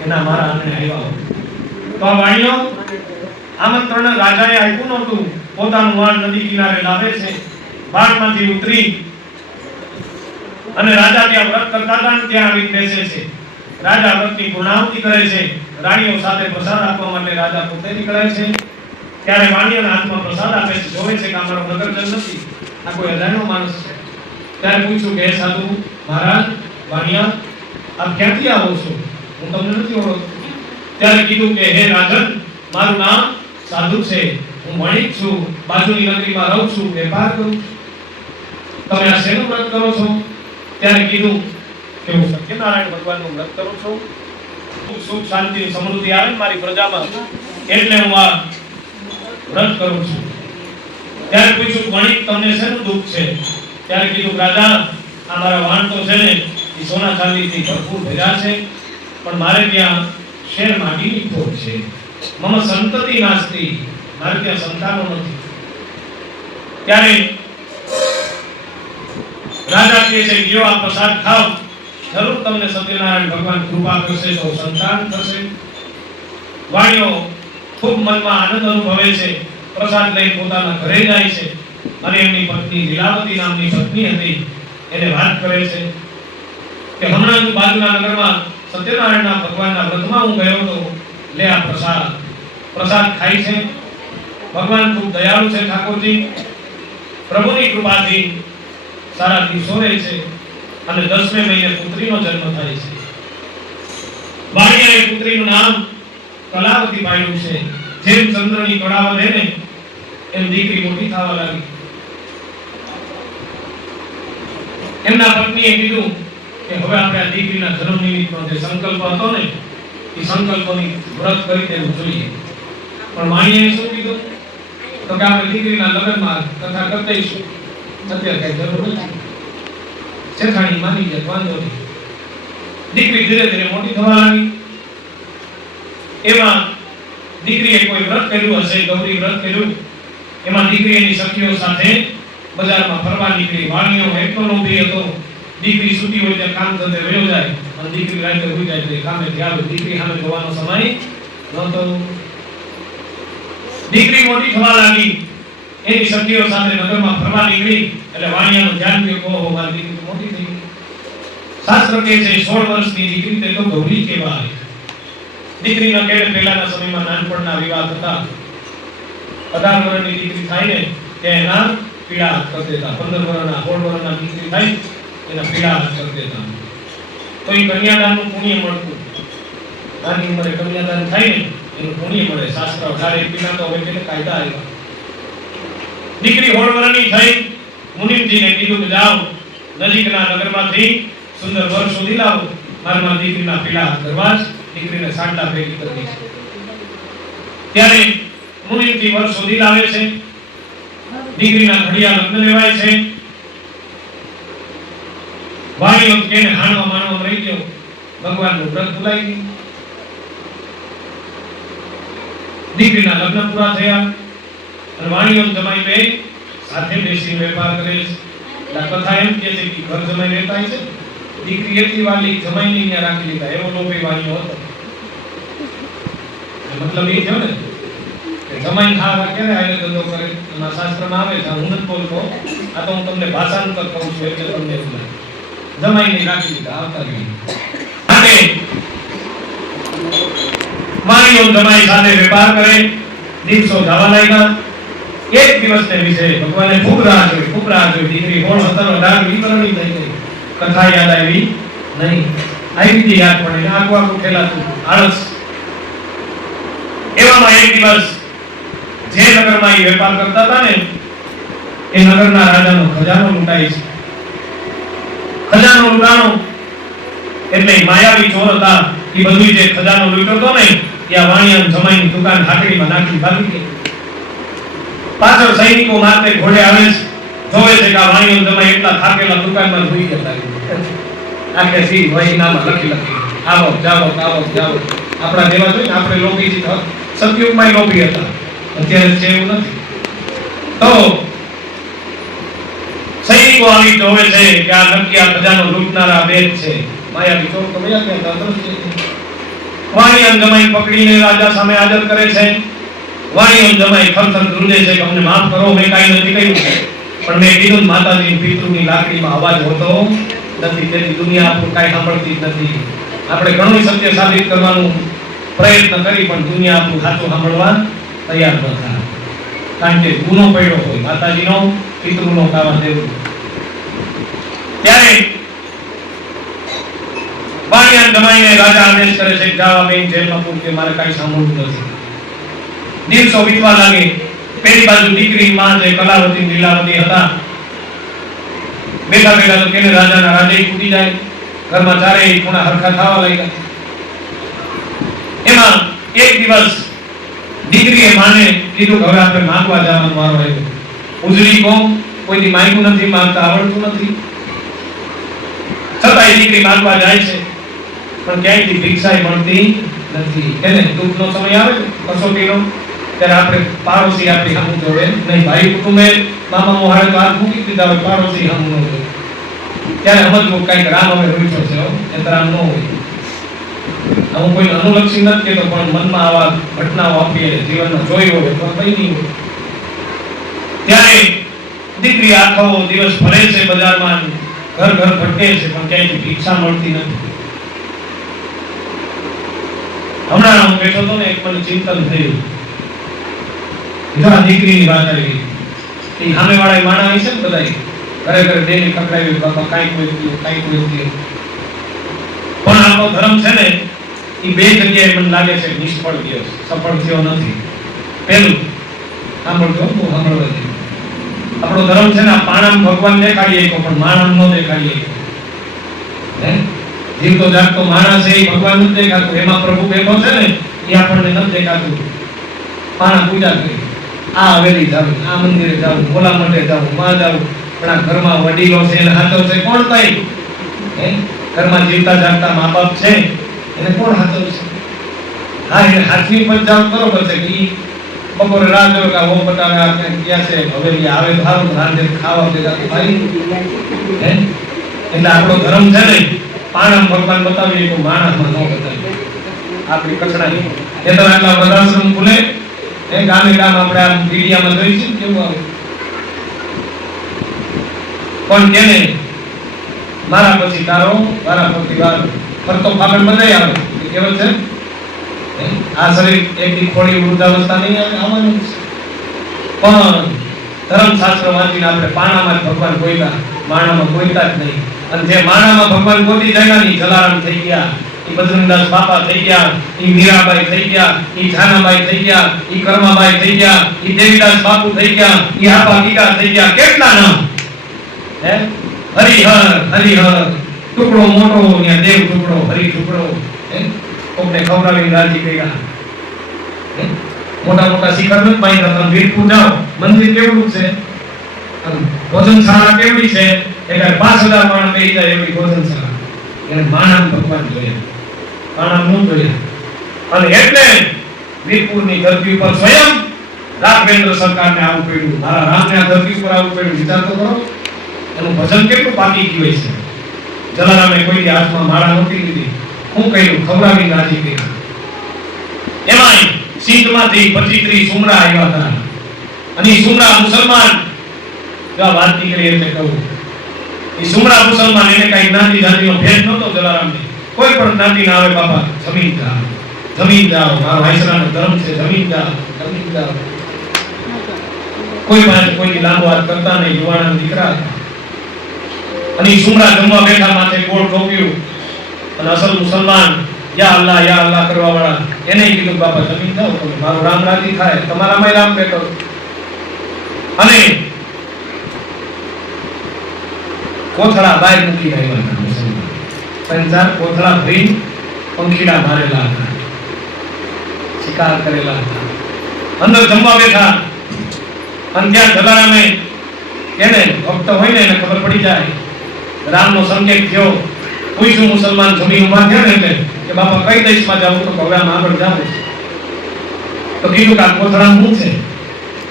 એના મારા આંગણે આવ્યા હોય. તો આ વાણીઓ આમંત્રણ રાજાએ આપ્યું નહોતું. પોતાનું વાણ નદી કિનારે લાવે છે. વાણમાંથી ઉતરી અને રાજા ત્યાં વ્રત કરતા હતા ને ત્યાં આવી બેસે છે. રાજા વ્રતની પૂર્ણાહુતિ કરે છે. રાણીઓ સાથે પ્રસાદ આપવા માટે રાજા પોતે નીકળે છે. ત્યારે વાણિયાના હાથમાં પ્રસાદ આપે છે. જોવે છે કે અમારો નગરજન નથી, આ કોઈ અજાણ્યો માણસ છે. ત્યારે પૂછ્યું કે સાધુ મહારાજ વાણિયા, આપ ક્યાંથી આવો છો? હું તમને નથી ઓળખતો. ત્યારે કીધું કે હે રાજન, મારું નામ સાધુ છે, હું વણિક છું, બાજુની નગરીમાં રહું છું, વેપાર કરું છું. તમે આ શેનું વ્રત કરો છો? ત્યારે કીધું કે હું સત્યનારાયણ ભગવાનનું વ્રત કરું છું. સુખ શાંતિ સમૃદ્ધિ આવે ને મારી પ્રજામાં, એટલે હું આ વ્રત કરું છું. ત્યારે પૂછ્યું, વણિક તમને શેનું દુઃખ છે? ત્યારે કીધું, રાજા, આ મારા વાણ તો છે ને એ સોના ચાંદીથી ભરપૂર ભર્યા છે, પણ મારે ત્યાં શેર માટીની ખોટ છે. મમ સંતતિ નાસ્તિ, મારે ત્યાં સંતાનો નથી. ત્યારે રાજા કહે છે, જો આ પ્રસાદ ખાઓ, જરૂર તમને સત્યનારાયણ ભગવાન કૃપા કરશે તો સંતાન થશે. વાણીઓ ખૂબ મનમાં આનંદ અનુભવે છે. પ્રસાદ લઈ પોતાના ઘરે જાય છે અને એમની પત્ની લીલાવતી નામની પત્ની હતી એને વાત કરે છે કે હમણાં જ બાજુના નગરમાં સત્યનારાયણના ભગવાનના વ્રતમાં હું ગયો હતો, લે આ પ્રસાદ ખાય છે. ભગવાન ખૂબ દયાળુ છે ઠાકોરજી, પ્રભુની કૃપાથી સારા દિવસો રહે છે અને 10મે મહિને પુત્રીનો જન્મ થાય છે. વાણિયાએ પુત્રીનું નામ કલાવતી પાડ્યું છે. જેમ ચંદ્રની કળા વધે ને એમ દીકરી મોટી થવા લાગી. એમના પત્નીએ કીધું કે હવે આપણે આ દીકરીના જન્મ નિમિત્તનો જે સંકલ્પ હતો ને એ સંકલ્પની વ્રત કરી દેવું જોઈએ. પણ વાણિયાએ શું કીધું? તો કે આપણે દીકરીના લગ્નમાં કથા કરી દઈશું, અત્યારે કઈ જરૂર નથી. શેઠાણી માની જાય, વાંધો નહીં. દીકરી ધીરે ધીરે મોટી થવા લાગી. એમાં દીકરીએ કોઈ વ્રત કર્યું હશે, ગૌરી વ્રત કર્યું. એમાં દીકરી એની સખીઓ સાથે બજારમાં ફરવા નીકળી. વાણીઓ એટલો લોભી હતો, દીકરી સૂતી હોય ત્યાં કામ ધંધે વયો જાય અને દીકરી રાતે હોઈ જાય એટલે કામે આવે. દીકરી સામે જોવાનો સમય નહોતો. દીકરી મોટી થવા લાગી, એની સખીઓ સાથે નગરમાં ફરવા નીકળી એટલે વાણિયાનું ધ્યાન ગયું, ઓહો મારી દીકરી મોટી થઈ ગઈ. શાસ્ત્ર કહે છે 16 વર્ષની દીકરી તે તો ગૌરી કહેવાય. દીકરીના કેળે પહેલાના સમયમાં નાનપણના વિવાહ હતા. 18 વર્ષની દીકરી થાય ને તે એના પીડા હાથ કરી દેતા. 15 વર્ષના 16 વર્ષના દીકરી થાય એના પીડા હાથ કરી દેતા. તો એ કન્યાદાનનું પુણ્ય મળતું. નાની ઉંમરે કન્યાદાન થાય ને એનું પુણ્ય મળે. શાસ્ત્ર 18 પીડા તો હવે એટલે કાયદા આવ્યા. દીકરી 16 વર્ષની થઈ, મુનિમજીને કીધું કે જાઓ નજીકના નગરમાંથી સુંદર વર શોધી લાવો, મારા દીકરીના પીડા હાથ કરવા જ દીકરીને સાંડા ભેગી કરી છે. ત્યારે મુનિમજી વર શોધી લાવે છે. દીકરીના ઘડિયા લગ્ન લેવાય છે. વાણીઓ કેને હાણવા માણવા રહી ગયો, ભગવાનનું વ્રત ભૂલાઈ ગયું. દીકરીના લગ્ન પૂરા થયા અને વાણીઓ જમાઈ બે સાથે બેસીને વેપાર કરે છે. કથા એમ કે છે કે ઘર જમાઈ રહેતા છે, દીકરી એટલી વાલી જમાઈને અહીંયા રાખી લીધા, એવો લોભી વાણીઓ હતો. મતલબ એ થયો ને કે જમાઈ ખાવા ક્યારે આયે ધંધો કરે. એમાં શાસ્ત્રમાં આવે છે, હું નથી બોલતો, આ તો હું તમને ભાષાંતર કહું છું એટલે તમને એવું લાગે. જમાઈને રાખી લીધા, આવતા ગઈ. અને વાણીઓ જમાઈ સાથે વેપાર કરે. દિવસો જવા લાગ્યા. એક દિવસને વિશે ભગવાને ખૂબ રાહ જોઈ. દીકરી 16, 17, 18 વિતરણી થઈ ગઈ. કથા યાદ આવી નહીં. આવી હતી યાદ પણ આખું ખેલાતું આળસ. એવામાં એક દિવસ જે નગરમાં એ વેપાર કરતા હતા ને એ નગરના રાજાનો ખજાનો લૂંટાય છે. ખજાનો લૂંટાણો એટલે માયાવી ચોર હતા. એ બધું જે ખજાનો લૂંટ્યો હતો ને ત્યાં વાણિયા જમાઈની દુકાન હાકડીમાં નાખી ભાગી ગઈ. પાછળ સૈનિકો મારતે ઘોડે આવે છે, જોવે છે કે આ વાણીઓ જમાઈ એટલા થાકેલા દુકાનમાં સુઈ જતા. આખે સી વહીનામાં લખી આવો જાવો જાવો. આપણા જેવા જોઈએ ને, આપણે લોભી છીએ. સતયુગમાં લોભી હતા, અત્યારે છે એવું નથી. તો સૈનિકો આવી જોવે છે કે આ નક્કી આ ખજાનો લૂંટનારા બેદ છે. માયાવી ચોર તો ભયા કે તંત્ર છે. વાણીઓ જમાઈ પકડીને રાજા સામે હાજર કરે છે. વાણીઓ જમાઈ ખરખર ધ્રુજે છે કે અમને માફ કરો, મેં કાંઈ નથી કહ્યું, પણ મેં કીધું માતાજી પિતૃની લાકડીમાં અવાજ હોતો નથી, તેથી દુનિયા આપણું કાંઈ સાંભળતી જ નથી. આપણે ઘણું સત્ય સાબિત કરવાનું પ્રયત્ન કરી પણ દુનિયા આપણું સાચું સાંભળવા તૈયાર ન થાય. કારણ કે ગુનો પડ્યો હોય માતાજીનો, પિતૃનો કાવા દેવું. ત્યારે વાણિયા જમાઈને રાજા આદેશ કરે છે કે જાવા બેન જેલમાં પૂર કે મારે કાઈ સાંભળવું નથી. દિવસો વીતવા લાગે. પેલી બાજુ દીકરી માં જે કલાવતી લીલાવતી હતા, બેઠા બેઠા તો કેને રાજાના રાજે તૂટી જાય, ઘરમાં ચારેય ખૂણા હરખા થવા લાગ્યા. એમાં એક દિવસ દીકરીએ માને કીધું કે હવે આપણે માંગવા જવાનો વારો આવ્યો. ઉજળી કોમ કોઈથી માંગ્યું નથી, માંગતા આવડતું નથી. છતાંય દીકરી માંગવા જાય છે, પણ ક્યાંયથી ભિક્ષાય મળતી નથી. એને દુઃખનો સમય આવે કસોટીનો, ત્યારે આપણે પાડોશી આપણી સામું જોવે નહીં. ભાઈ કુટુંબે મામા મોહાળે તો હાથ મૂકી દીધા હોય, પાડોશી સામું ન જોવે. ત્યારે સમજવું કઈક રામ હવે રૂઠો છે, એ રામ ન હોય. હું કોઈ અનુલક્ષી નથી કેતો, પણ મનમાં આવા ઘટનાઓ આપીએ જીવનમાં જોઈ હોય તો કઈ નહીં હોય. ત્યારે દીકરી આખો દિવસ ફરે છે બજારમાં, ઘર ઘર ભટકે છે, પણ ક્યાંયથી ભિક્ષા મળતી નથી. હમણાં હું બેઠો હતો ને, એક મને ચિંતન થયું. દીકરીની વાત આવી, એ સામે વાળા માણા આવી છે ને બધા ઘરે ઘરે ડેલી ખકડાવી, બાપા કાંઈક વેચતી કાંઈક વેચતી. પણ આપણો ધર્મ છે ને, એ બે જગ્યાએ મને લાગે છે નિષ્ફળ ગયો, સફળ થયો નથી. પહેલું સાંભળજો, બહુ સાંભળવા દે. આપણો ધર્મ છે ને, આ પાણામ ભગવાન દેખાડીએ પણ માણસ ન દેખાડીએ. જીવતો જાગતો માણસ એ ભગવાન નથી દેખાતું, એમાં પ્રભુ બેઠો છે ને, એ આપણને નથી દેખાતું. પાણા પૂજા કરી, આ હવેલી જાવ, આ મંદિરે જાવ, ઓલા મઠે જાવ, માં જાવ, પણ આ ઘરમાં વડીલો છે એને હાચવશે કોણ? કઈ ઘરમાં જીવતા જાગતા મા બાપ છે એને કોણ હાચવશે? હા, એને હાથની પર જાવ બરોબર છે કે ઈ બપોરે રાત જો કે હો બટાવે આપણે ક્યાં છે હવેલી આવે તો સારું રાંધે ખાવા ભેગા ભાઈ. એટલે આપણો ધર્મ છે ને, પાણા ભગવાન બતાવીએ તો માણસમાં ન બતાવીએ. આપણી કચડાની એ તો આટલા વૃદ્ધાશ્રમ ખુલે એ ગામે ગામ આપણે આ મીડિયામાં જોઈ છે કેવું આવે. પણ કેને મારા પછી તારો, મારા પછી વારો, ફરતો ફાગણ બધાય આવે. એ કહેવત છે, આ શરીર એક દી ખોડી વૃદ્ધાવસ્થા નહીં આવે, આવવાનું છે. પણ ધર્મશાસ્ત્ર વાંચીને આપણે પાણામાં જ ભગવાન ગોઈતા, માણામાં ગોઈતા જ નહીં. અને જે માણામાં ભગવાન ગોતી જાય ને, જલારામ થઈ ગયા, ઈ બજરંગદાસ બાપા થઈ ગયા, ઈ મીરાબાઈ થઈ ગયા, ઈ જાનાબાઈ થઈ ગયા, ઈ કર્માબાઈ થઈ ગયા, ઈ દેવીદાસ બાપુ થઈ ગયા, ઈ આપા ગીગા થઈ ગયા. કેટલા નામ હે? હરિહર હરિહર, ટુકડો મોટો ને દેવ ટુકડો, હરિ ટુકડો. હે કોકને ખવડાવી રાજી કર્યા. મોટા મોટા શિખર નથી બાંધ્યા. તમે વીરપુર જાઓ, મંદિર કેવડું છે, ભોજનશાળા કેવડી છે, એટલે 5000 માણસ બેસી જાય એવી ભોજનશાળા. એને માણસ ભગવાન જોયા, માણસ નું જોયા. અને એટલે વીરપુરની ધરતી ઉપર સ્વયં રાઘવેન્દ્ર સરકારને આવું પડ્યું, મારા રામને આ ધરતી ઉપર આવું પડ્યું. વિચાર તો કરો, એનું ભજન કેટલું બાકી ગયું છે. જલારામે કોઈ હાથમાં માળા નહોતી લીધી, હું કહ્યું ખવડાવી રાજી કર્યા. એમાંય સિંધમાંથી 25-30 સુમરા આવ્યા હતા, અને એ સુમરા મુસલમાન. જો વાત નીકળી એટલે કહું, એ સુમરા મુસલમાન, એને કઈ જ્ઞાતિ જાતિનો ભેદ નહોતો જલારામને. કોઈ પણ જ્ઞાતિ ના આવે, બાપા જમીન જાઓ, જમીન જાઓ, મારો વાયસરાનો ધર્મ છે, જમીન જાઓ, જમીન જાઓ. કોઈ પાસે કોઈની લાંબો હાથ કરતા નહીં, યુવાના દીકરા હતા. અને એ સુમરા જમવા બેઠા, માથે ગોળ ઠોક્યું, અને અસલ મુસલમાન યા અલ્લાહ કરવા વાળા એને કીધું બાપા જમીન જાઓ, મારો રામ રાજી થાય, તમારામાં રામ બેઠો. અને કોથળા બહાર મૂકી આવ્યા મુસલમાન, 3-4 કોથળા ભરી પંખીડા મારેલા હતા, શિકાર કરેલા હતા. અંદર જમવા બેઠા, અને ત્યાં જલારામે એને ભક્ત હોય ને એને ખબર પડી જાય, રામનો સંકેત થયો. પૂછ્યું મુસલમાન જમીન ઉભા થયા ને એટલે કે બાપા કઈ દેશમાં જાવું? તો હવે આમ આગળ જાવું. તો કીધું કે આ કોથળા શું છે?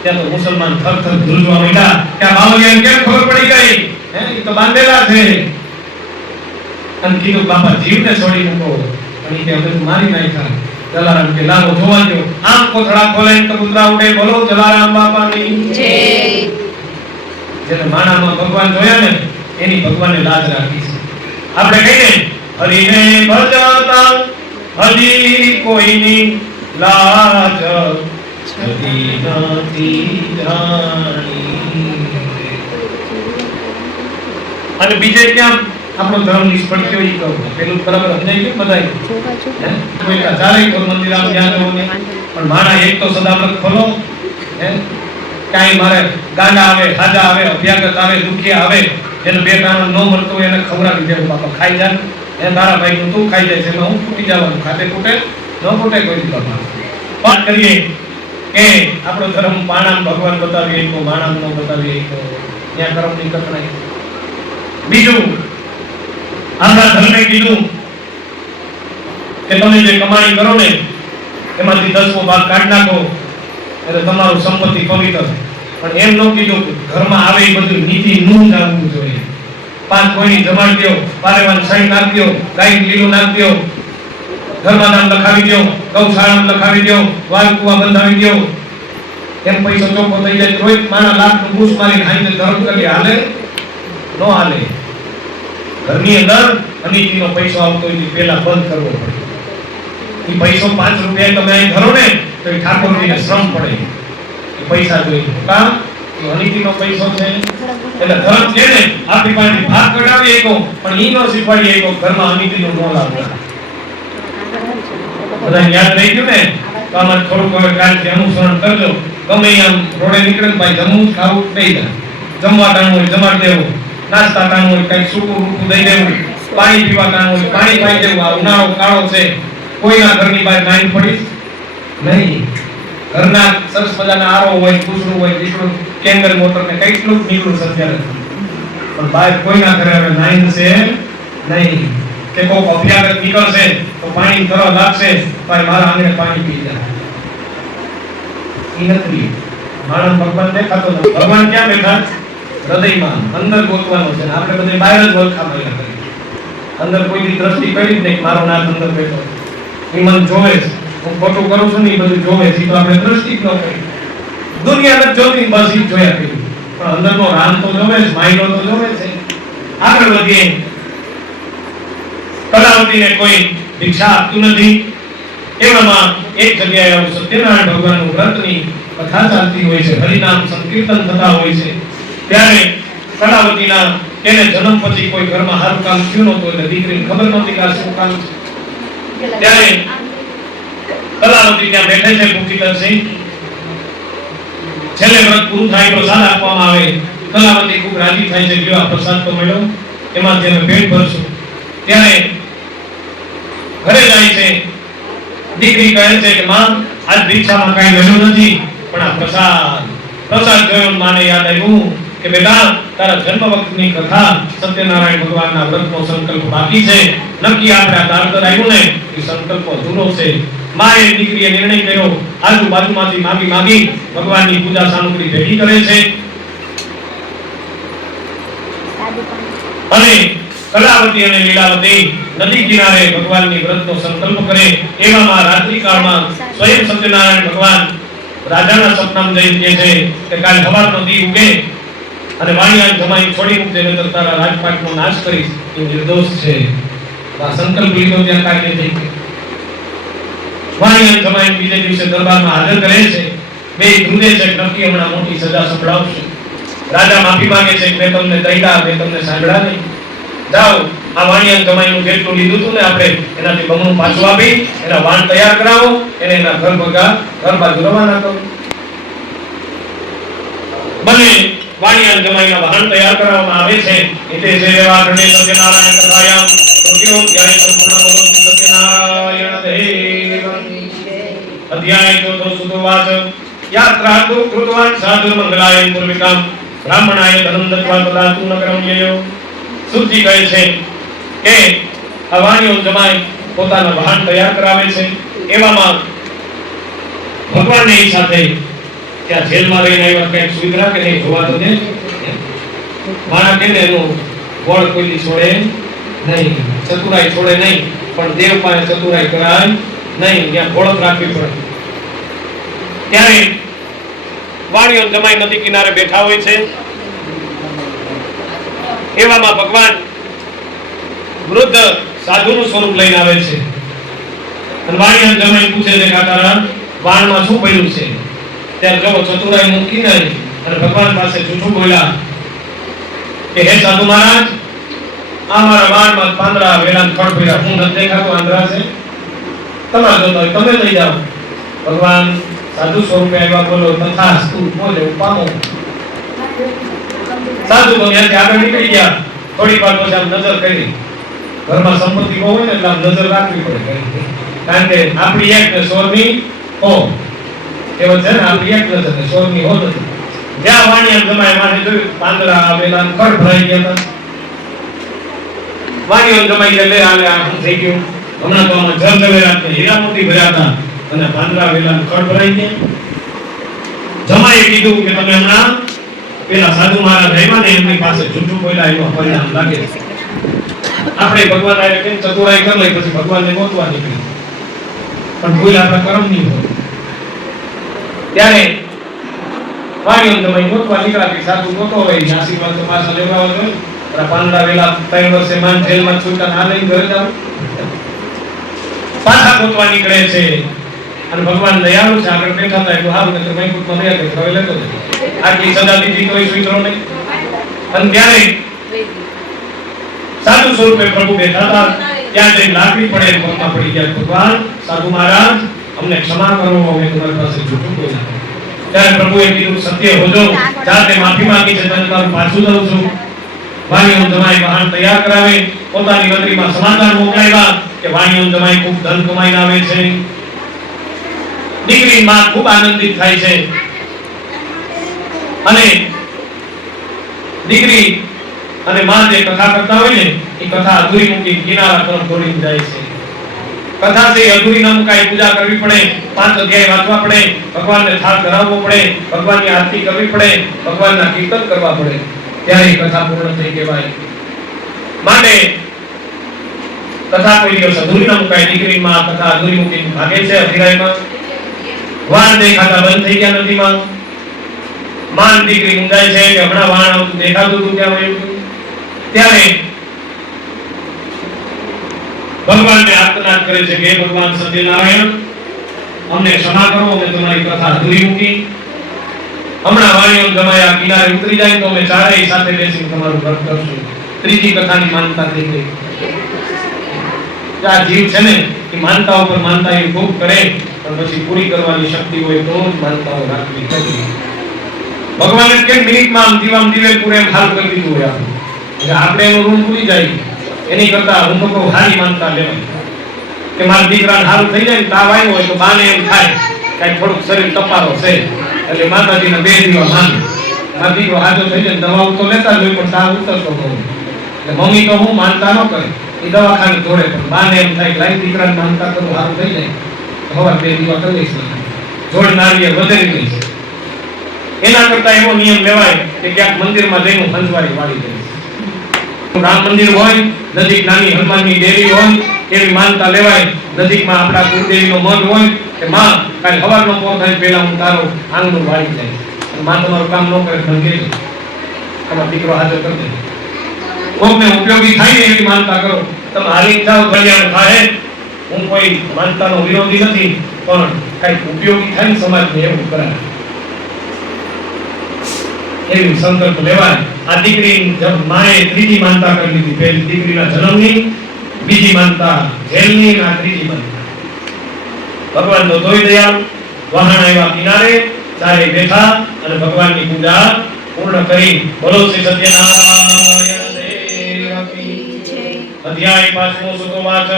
ત્યાં તો મુસલમાન થર થર ધ્રુજવા માંડ્યા કે આ બાવળિયાને કેમ ખબર પડી ગઈ? હે, એ તો બાંધેલા છે. અને કીધું બાપા જીવને છોડી મૂકો, અને કે હવે મારી નાખ્યા. જલારામ કે લાવો જોવા દો. આમ કોથળા ખોલે તો કૂતરા ઉડે, બોલો જલારામ બાપાની જય. જેને માણામાં ભગવાન જોયા ને, એની ભગવાનને લાજ રાખી છે. આપણે કહીએ હરિને ભજતા હજી કોઈની લાજ જતી નથી જાણી. અને બીજે ક્યાં આપણો ધર્મ નિષ્ફળ થયો ઈ કહું પેલું બરાબર સમજાઈ ગયું બધાય કોઈ ચાલે કોઈ મંદિર આમ ત્યાં જવું ને પણ માણા એક તો સદાવ્રત ખોલો હે કાઈ મારે ગાંડા આવે ખાજા આવે અભ્યાગત આવે દુખિયા આવે એને બે ટાણું ન મળતું એને ખવડાવી દેવું બાપા ખાઈ જા એ તારા ભાઈ નું તું ખાઈ જાય છે એમાં હું ફૂટી જવાનું ખાતે ફૂટે ન ફૂટે કોઈ બાપા વાત કરીએ કે આપણો ધર્મ પાણામ ભગવાન બતાવીએ તો માણામ ન બતાવીએ તો ત્યાં કર્મની કથનાઈ બીજું આપણા ધર્મે કીધું કે તમે જે કમાણી કરો ને એમાંથી 10મો ભાગ કાઢી નાખો એટલે તમારું સંપત્તિ પવિત્ર પણ એમ ન કીધું ઘરમાં આવે એ બધું નીતિ નું જ આવવું જોઈએ 5 કોઈની જમાડ દો પારેવાન સાઈ નાખ દો ગાય લીલું નાખ દો ઘરમાં નામ લખાવી દો ગૌશાળામાં લખાવી દો વાલ કુવા બંધાવી દો એમ પૈસો ચોખ્ખો થઈ જાય રોજ મારા લાખનું બૂસ મારી ખાઈને ધર્મ કરી હાલે નો હાલે ઘરની અંદર અનિતિનો પૈસો આવતો હોય પહેલા બંધ કરવો પડે એ પૈસો 5 રૂપિયા તમે અહીં ધરો ને તો એ ઠાકોરજીને શ્રમ પડે એ પૈસા જોઈએ કામ એ અનિતિનો પૈસો છે એટલે ધર્મ છે ને આપણી પાસે ભાગ કઢાવી એકો પણ ઈ નો શીખવાડી એકો ઘરમાં અનિતિનો ન લાવતા બધા યાદ રહી ગયું ને તો આમાં થોડુંક હવે કાલથી અનુસરણ કરજો ગમે આમ રોડે નીકળે ને ભાઈ જમવું ખાવું દઈ દે જમવા ટાણું હોય જમાડ દેવું નાસ્તા ટાણું હોય કઈ સૂકું રૂકું દઈ દેવું પાણી પીવા ટાણું હોય પાણી પાઈ દેવું આ ઉનાળો કાળો છે કોઈના ઘરની બહાર નાઈ પડી નહીં ઘરના સરસ મજાના આરો હોય કુસરું હોય દીકરું કેંગર મોટર ને કેટલું નીકળું સત્યારે પણ બહાર કોઈના ઘરે હવે નાઈ છે નહીં કે કોઈ અભ્યાગત નીકળશે તો પાણી કરવા લાગશે ભાઈ મારા આંગણે પાણી પી જાય ઈ નથી માણસ ભગવાન દેખાતો નથી ભગવાન ક્યાં બેઠા હૃદયમાં અંદર ગોતવાનો છે આપણે બધે બહાર જ ઓળખા મળ્યા કરીએ અંદર કોઈની દ્રષ્ટિ કરી જ નહીં મારો નાથ અંદર બેઠો એ મને જોવે છે હું ખોટું કરું છું ને એ બધું જોવે છે તો આપણે દ્રષ્ટિ જ ન કરી દુનિયા નથી જોતી બસ ઈ જોયા કરી પણ અંદરનો રામ તો જોવે છે માયલો તો જોવે છે આગળ વધીએ કલાવતીને કોઈ દીક્ષા આપતું નથી એવામાં એક જગ્યાએ આવું સત્યનારાયણ ભગવાનનું વ્રતની કથા ચાલતી હોય છે હરિનામ સંકીર્તન થતા હોય છે ત્યારે કલાવતીના એને જન્મ પછી કોઈ ઘરમાં સારું કામ થયું નહોતું એટલે દીકરીને ખબર નહોતી કે આ શું કામ છે ત્યારે કલાવતી ત્યાં બેઠે છે ભૂખીતરસિંહ છેલ્લે વ્રત પૂરું થાય પ્રસાદ આપવામાં આવે કલાવતી ખૂબ રાજી થાય છે કે આ પ્રસાદ તો મળ્યો એમાંથી અમે પેટ ભરશું ત્યારે ઘરે જાય છે દીકરી કહે છે કે માં આજ ભિક્ષામાં કઈ મળ્યું નથી પણ આ પ્રસાદ જોયો માને યાદ આવ્યું કે બેટા તારા જન્મ વખતની કથા સત્યનારાયણ ભગવાનના વ્રતનો સંકલ્પ બાકી છે નક્કી આપણે આ દાડતર આવ્યું ને એ સંકલ્પ અધૂરો છે માએ દીકરીએ નિર્ણય કર્યો આજુબાજુમાંથી માગી ભગવાનની પૂજા સામગ્રી ભેગી કરે છે અને કલાવતી અને લીલાવતી નદી કિનારે ભગવાનની વ્રતનો સંકલ્પ કરે એવામાં રાત્રિ કાળમાં સ્વયં સત્યનારાયણ ભગવાન રાજાના સપનામાં જઈને કહે છે કે કાલ સવારનો દી ઉગે અને વાણિયાને જમાઈ છોડી મૂકજે નહીતર તારા રાજપાટનો નાશ કરીશ એ નિર્દોષ છે આ સંકલ્પ લીધો ત્યાં કાંઈ નહીં થઈ વાણિયાને જમાઈ બીજે દિવસે દરબારમાં હાજર કરે છે બે ધ્રુજે છે નક્કી હમણાં મોટી સજા સંભળાવશે રાજા માફી માંગે છે કે મેં તમને દઈડા મેં તમને સાંભળ્યા નહીં જાઓ આ વાણિયાને જમાઈનું જેટલું લીધું હતું ને આપણે એનાથી બમણું પાછું આપી એના વાણ તૈયાર કરાવો એને એના ઘર બાજુ રવાના કરો બને વાણિયાને જમાઈના વાહન તૈયાર કરવામાં આવે છે એટલે જે એવા ઘણે સત્યનારાયણ કથાયામ કૃત્યો ધ્યાય સંપૂર્ણ ભગવતી સત્યનારાયણ દેવ અધ્યાય 14 સુધોવાચ યાત્રા તો કૃતવાન સાધુ મંગલાય પૂર્વિકામ બ્રાહ્મણાય ધનમ દત્વા તદાતુ નગરમ યયો સુજી કહે છે કે આ વાણિયો જમાઈ પોતાના વાહન તૈયાર કરાવે છે એવામાં ભગવાનની ઈચ્છા થઈ ત્યાં જેલમાં રહીને આવ્યા કંઈક સુવિધા કે નહીં જોવા તો દે માણા કે એનું વળ કોઈ છોડે નહીં ચતુરાઈ છોડે નહીં પણ દેવ પાસે ચતુરાઈ કરાય નહીં ત્યાં ઘોડક રાખવી પડે ત્યારે વાણિયો જમાઈ નદી કિનારે બેઠા હોય છે એવામાં ભગવાન વૃદ્ધ સાધુનું સ્વરૂપ લઈને આવે છે અને વાણિયા જમાઈ પૂછે છે કે તારા વાણમાં શું પડ્યું છે ત્યારે જો ચતુરાઈ મૂકી નહીં અને ભગવાન પાસે જૂઠું બોલ્યા કે હે સાધુ મહારાજ અમારા વાડમાં પાંદડા વેલા ખડ ભર્યા, હું નથી દેખાતો આંધળા છે, તમારે જોતો હોય તમે લઈ જાઓ. ભગવાન સાધુ સ્વરૂપે આવ્યા, બોલો તથાસ્તુ, બોલે પામો. સાધુ તો ત્યાંથી આગળ નીકળી ગયા. થોડી વાર પછી આમ નજર કરી, ઘરમાં સંપત્તિ બહુ હોય ને એટલે આમ નજર રાખવી પડે, કારણ કે આપણી એક ને સોરની હો એવો છે ને, આપણી એક નજર ને સોરની હો નથી. જ્યાં વાણિયા જમાય માને જોયું પાંદડા વેલા ખડ ભરાઈ ગયા હતા. વાણિયો જમાઈ કે લે આલે આ શું થઈ ગયું, હમણાં તો આમાં જળ જવેરાત ને હીરા મોતી ભર્યા હતા અને પાંદડા વેલા ખડ ભરાઈ ગયા. જમાઈએ કીધું કે તમે હમણાં પેલા સાધુ મહારાજ આવ્યા ને એમની પાસે જૂઠું બોલ્યા, એનો પરિણામ લાગે. આપણે ભગવાન આરે કેમ ચતુરાઈ કરી લઈ, પછી ભગવાનને ગોતવા નીકળી, પણ ભૂલ આપણા કર્મ ની હોય. ત્યારે વાણિયો જમાઈ ગોતવા નીકળ્યા કે સાધુ ગોતો હોય, આશીર્વાદ તો પાછા લેવા હોય. પાંદડા વેલા 3 વર્ષે માન જેલમાં છૂટા ના લઈને ઘરે જાવ, પાછા ગોતવા નીકળે છે. અને ભગવાન દયાળુ છે, આગળ બેઠા હતા એટલું સારું, નકર મૈકુટમાં ગયા કે હવે લેતો આટલી સજા દીધી કોઈ સુઈત્રો નહીં. અને ત્યારે સાધુ સ્વરૂપે પ્રભુ બેઠા હતા, ત્યાં જઈને લાકડી પડે પગમાં પડી ગયા, ભગવાન સાધુ મહારાજ અમને ક્ષમા કરો, અમે તમારી પાસે જૂઠું બોલ્યા. ત્યારે પ્રભુએ કીધું સત્ય હોજો, જાતે માફી માંગી છે, તને તારું પાછું દઉં છું. વાણિયો જમાઈ વાહન તૈયાર કરાવે, પોતાની મંત્રીમાં સમાચાર મોકલાવ્યા કે વાણિયો જમાઈ ખૂબ ધન કમાઈને આવે છે. દીકરી માં ખૂબ આનંદિત થાય છે અને દીકરી અને માં જે કથા કરતા હોય ને એ કથા અધૂરી મૂકી કિનારા તરફ દોડીને જાય છે. કથા છે અધૂરી ન મુકાય, પૂજા કરવી પડે, 5 અધ્યાય વાંચવા પડે, ભગવાનને થાળ ધરાવવો પડે, ભગવાનની આરતી કરવી પડે, ભગવાનના કીર્તન કરવા પડે, ત્યારે કથા પૂર્ણ થઈ કહેવાય. માટે કથા કોઈ દિવસ અધૂરી ન મુકાય. દીકરી માં કથા અધૂરી મૂકીને ભાગે છે અધીરાયમાં. વાણ દેખાતા બંધ થઈ ગયા નદીમાં. માન દીકરી ઊંઘાય છે કે હમણાં વાણ આવતું દેખાતું હતું ત્યાં વયું. ત્યારે ભગવાનને આર્તનાદ કરે છે કે હે ભગવાન સત્યનારાયણ, અમને ક્ષમા કરો, અમે તમારી કથા અધૂરી મૂકી. હમણાં વાણિયો જમાયા કિનારે ઉતરી જાય તો અમે ચારેય સાથે બેસીને તમારું વ્રત કરશું. ત્રીજી કથાની માનતા થઈ ગઈ. આ જીવ છે ને એ માનતા ઉપર માનતા એ ખૂબ કરે, પણ પછી પૂરી કરવાની શક્તિ હોય તો જ માનતાઓ રાખવી જોઈએ. ભગવાને કે મિનિટમાં આમ દીવામ દીવે પૂરે એમ હાલ કરી દીધું હોય એટલે આપણે એનું ઋણ ભૂલી જાય. એની કરતા હું તો કહું હારી માનતા લેવાય કે મારા દીકરાને હારું થઈ જાય ને તાવ આવ્યો હોય તો બાને એમ થાય કાંઈક થોડુંક શરીર તપારો છે એટલે માતાજીને 2 દીવા માને. મારા દીકરો હાજો થઈ જાય દવાઓ તો લેતા જ હોય પણ તાવ ઉતરતો હોય એટલે મમ્મી તો હું માનતા ન કરે, એ દવાખાને દોડે, પણ બાને એમ થાય કે લાઈ દીકરાને માનતા કરું હારું થઈ જાય હવે 2 દીવા કરી દઈશ, જોડ નારિયેળ વધારી દઈશ. એના કરતા એવો નિયમ લેવાય કે ક્યાંક મંદિરમાં જઈને સંજવારી વાળી દઈશ. રામ મંદિર હોય, નજીક નાની હનુમાનની ડેરી હોય, એવી માનતા લેવાય. નજીકમાં આપણા કુળદેવીનો મન હોય કે માં કાલે સવારનો પોર થાય પહેલા હું તારો આંગણું વાળી જાય, અને માં તમારું કામ ન કરે તો કહેજો, તમારો દીકરો હાજર કરી દે. કોકને ઉપયોગી થાય ને એવી માનતા કરો. તમે હાલી જાઓ કલ્યાણ થાય. હું કોઈ માનતાનો વિરોધી નથી, પણ કઈ ઉપયોગી થાય ને સમાજને એવું કરાય એવી સંકલ્પ લેવાય. આ દીકરી માએ ત્રીજી માનતા કરી લીધી. પહેલી દીકરીના જન્મની, બીજી માનતા જેલની, આ ત્રીજી માનતા. ભગવાન તો ધોઈ દયા વહાણ આવ્યા કિનારે, ચારે બેઠા અને ભગવાનની પૂજા પૂર્ણ કરી. બોલો શ્રી સત્યનારાયણ દેવ કી જય. અધ્યાય 5મો સુતો વાચ.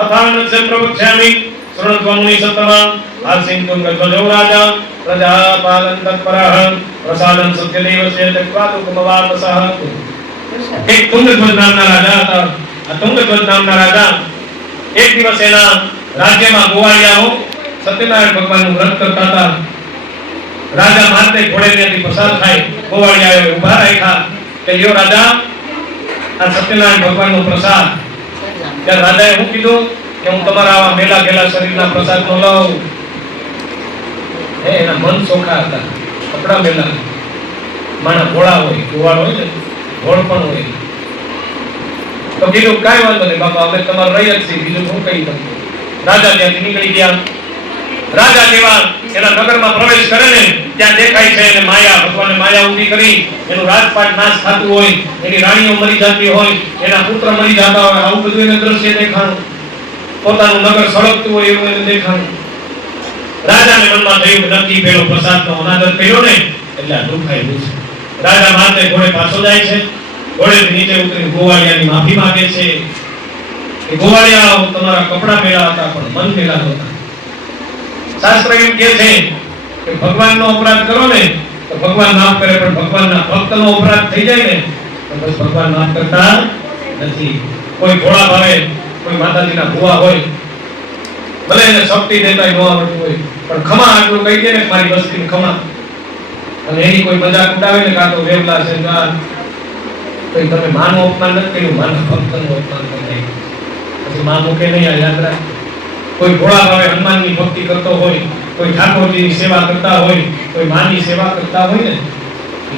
અથાનસ્ય પ્રવક્ષ્યામિ શૃણ્વમુનિ સત્તમા આસિન તુંગધ્વજો રાજા પ્રજાપાલન તત્પરઃ પ્રસાદન સત્યદેવસ્ય તત્વાદુકમવાપસઃ. એક તુંગધ્વજ નામના રાજા હતા. આ તુંગધ્વજ નામના રાજા એક દિવસ એના રાજ્યમાં ગોવાળિયાઓ સત્યનારાયણ ભગવાનનું વ્રત કરતા હતા. રાજા માથે ઘોડેથી પસાર થાય, ગોવાળિયાએ ઊભા રાખ્યા કે લ્યો રાજા, આ સત્યનારાયણ ભગવાનનો પ્રસાદ. ત્યારે રાજાએ શું કીધું કે હું તમારા આવા મેલા ગેલા શરીરના પ્રસાદ નો લઉં. એના મન ચોખ્ખા હતા, કપડા મેલા, માણા ઘોડા હોય, ગોવાળ હોય ને, ઘોડ પણ હોય. તો કીધું કાંઈ વાંધો નહીં બાપા, અમે તમારે રહી જ છીએ, બીજું શું કહી દઉં. રાજા ત્યાંથી નીકળી ગયા. રાજા જેવા એના નગરમાં પ્રવેશ કરે ને ત્યાં દેખાય છે એને માયા, ભગવાને માયા ઊભી કરી, એનું રાજપાટ નાશ થતું હોય, એની રાણીઓ મરી જતી હોય, એના પુત્ર મરી જતા હોય, આવું બધું એને દ્રશ્ય દેખાણું. પોતાનું નગર સળગતું હોય એવું એને દેખાણું. રાજાને મનમાં થયું કે નક્કી પેલો પ્રસાદનો અનાદર કર્યો ને એટલે આ દુખાયેલું છે. રાજા માથે ઘોડે પાછો જાય છે, ઘોડેથી નીચે ઉતરી ગોવાળિયાની માફી માંગે છે કે ગોવાળિયા, તમારા કપડા મેળા હતા પણ મન મેળા હતા. શાસ્ત્ર એમ કહે છે કે ભગવાનનો અપરાધ કરો ને તો ભગવાન માફ કરે, પણ ભગવાનના ભક્તનો અપરાધ થઈ જાય ને તો બસ ભગવાન માફ કરતા નથી. કોઈ ભોળા ભાવે, કોઈ માતાજીના ભુવા હોય, ભલે એને શક્તિ દેતાય ન આવડતું હોય, પણ ખમા આટલું કહી દે ને મારી વસ્તી ખમા, અને એની કોઈ મજાક ઉડાવે ને કાં તો વેવલા છે તો તમે માનું અપમાન નથી કર્યું, માના ભક્તનું અપમાન કરી પછી માં મૂકે નહીં. આ યાદ રાખ. કોઈ ભોળા ભાવે હનુમાનની ભક્તિ કરતો હોય, કોઈ ઠાકોરજીની સેવા કરતા હોય, કોઈ માની સેવા કરતા હોય ને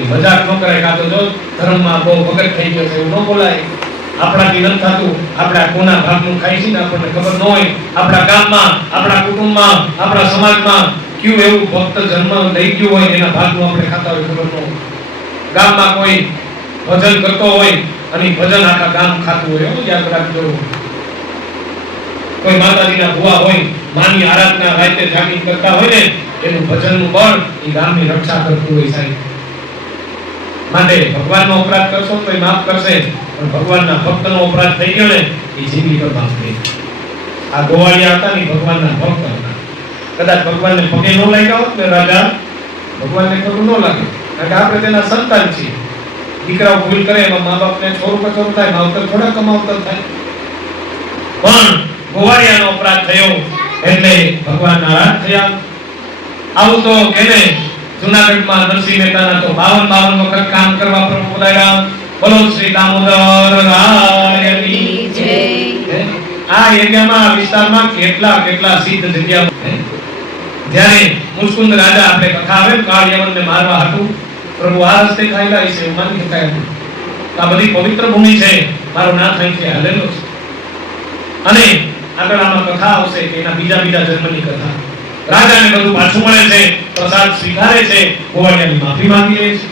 એ મજાક ન કરે. કાં તો જો ધર્મમાં બહુ ભગત થઈ ગયો છે એવું ન બોલાય. આપણાથી નથી થતું, આપણે આ કોના ભાગનું ખાઈ છીએ ને આપણને ખબર ન હોય. આપણા ગામમાં, આપણા કુટુંબમાં, આપણા સમાજમાં કયું એવું ભક્ત જન્મ લઈ ગયું હોય એના ભાગનું આપણે ખાતા હોય ખબર ન હોય. ગામમાં કોઈ ભજન કરતો હોય અને ભજન આખા ગામ ખાતું હોય, એવું યાદ રાખજો. કોઈ માતાજીના ભુવા હોય, માની આરાધના રાતે જાગીને કરતા હોય ને એનું ભજનનું બળ એ ગામની રક્ષા કરતું હોય સાહેબ. માટે ભગવાનનો અપરાધ કરશો તો એ માફ કરશે, પણ ભગવાનના ભક્તનો અપરાધ થઈ ગયો ને એ જિંદગી પર માફ થઈ. આ ગોવાળિયા હતા ને ભગવાનના ભક્ત હતા. કદાચ ભગવાનને પગે ન લાગ્યા હોત ને રાજા, ભગવાનને ખરું ન લાગે, કારણ કે આપણે તેના સંતાન છીએ. દીકરાઓ ભૂલ કરે એમાં મા બાપને છોરું કચોરું થાય, માવતર થોડા કમાવતર થાય. પણ ગોવાળિયાનો અપરાધ થયો એટલે ભગવાન નારાજ થયા. આવું તો કેને જૂનાગઢમાં નરસિંહ મહેતાના તો 52 વખત કામ કરવા પ્રભુ બોલાવ્યા. બોલો શ્રી દામોદર રાયની જય. આ એરિયામાં, વિસ્તારમાં કેટલા સિદ્ધ જગ્યા. જ્યારે મુસ્કુંદ રાજા આપણે કથા આવે ને કાળ યવનને મારવા હતું, પ્રભુ આ રસ્તે ખાયલા છે એવું માની શકાય. આ બધી પવિત્ર ભૂમિ છે, મારો નાથ અહીંથી હાલેલો છે. અને આગળ આમાં કથા આવશે કે એના બીજા જન્મની કથા. રાજાને બધું પાછું મળે છે, પ્રસાદ સ્વીકારે છે, ગોવાળિયાની માફી માંગી લે છે.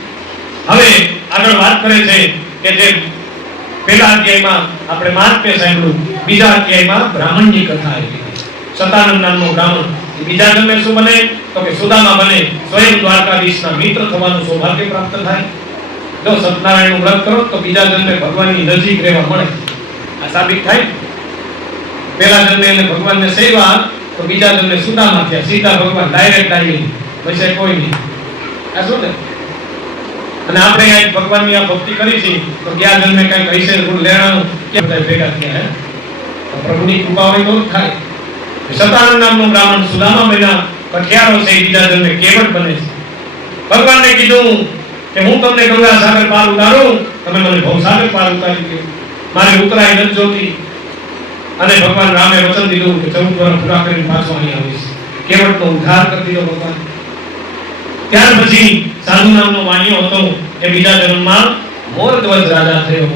હવે આગળ વાત કરે છે કે જે પહેલા અધ્યાયમાં આપણે માર્ગને સાંભળ્યું, બીજા અધ્યાયમાં બ્રાહ્મણની કથા આવી. સતાનંદ નામનો બ્રાહ્મણ બીજા જન્મે શું બને તો કે સુદામા બને, સ્વયં દ્વારકાધીશના મિત્ર થવાનું સૌભાગ્ય પ્રાપ્ત થાય. જો સત્યનારાયણનું વ્રત કરો તો બીજા જન્મે ભગવાનની નજીક રહેવા મળે. આ સાબિત થાય. પહેલા જન્મે એને ભગવાનને સેવા તો બીજા જન્મે સુદામા થયા. સીધા ભગવાન ડાયરેક્ટ આવી, પછી કોઈ નહીં. આ શું ને? અને આપણે આ ભગવાનની આ ભક્તિ કરી છે તો ગયા જન્મે કઈક હશે ગુણ લેણાનું કે બધા ભેગા થયા. પ્રભુની કૃપા હોય તો થાય. સતાનંદ નામનો બ્રાહ્મણ સુદામા બન્યા, કઠિયારો છે, બીજા જન્મે કેવટ બને છે. ભગવાનને કીધું કે હું તમને ગંગા સાગર પાર ઉતારું, તમે મને ભવસાગર પાર ઉતારી દો, મારે ઉતરાય નથી જોતી. અને ભગવાન રામે વચન દીધું કે 14 વર્ષ પૂરા કરીને પાછો અહીં આવીશ. કેવટનો ઉદ્ધાર કરી દીધો ભગવાન. ત્યાર પછી સાધુ નામનો વાણિયો હતો એ બીજા જન્મમાં મોરધ્વજ રાજા થયો.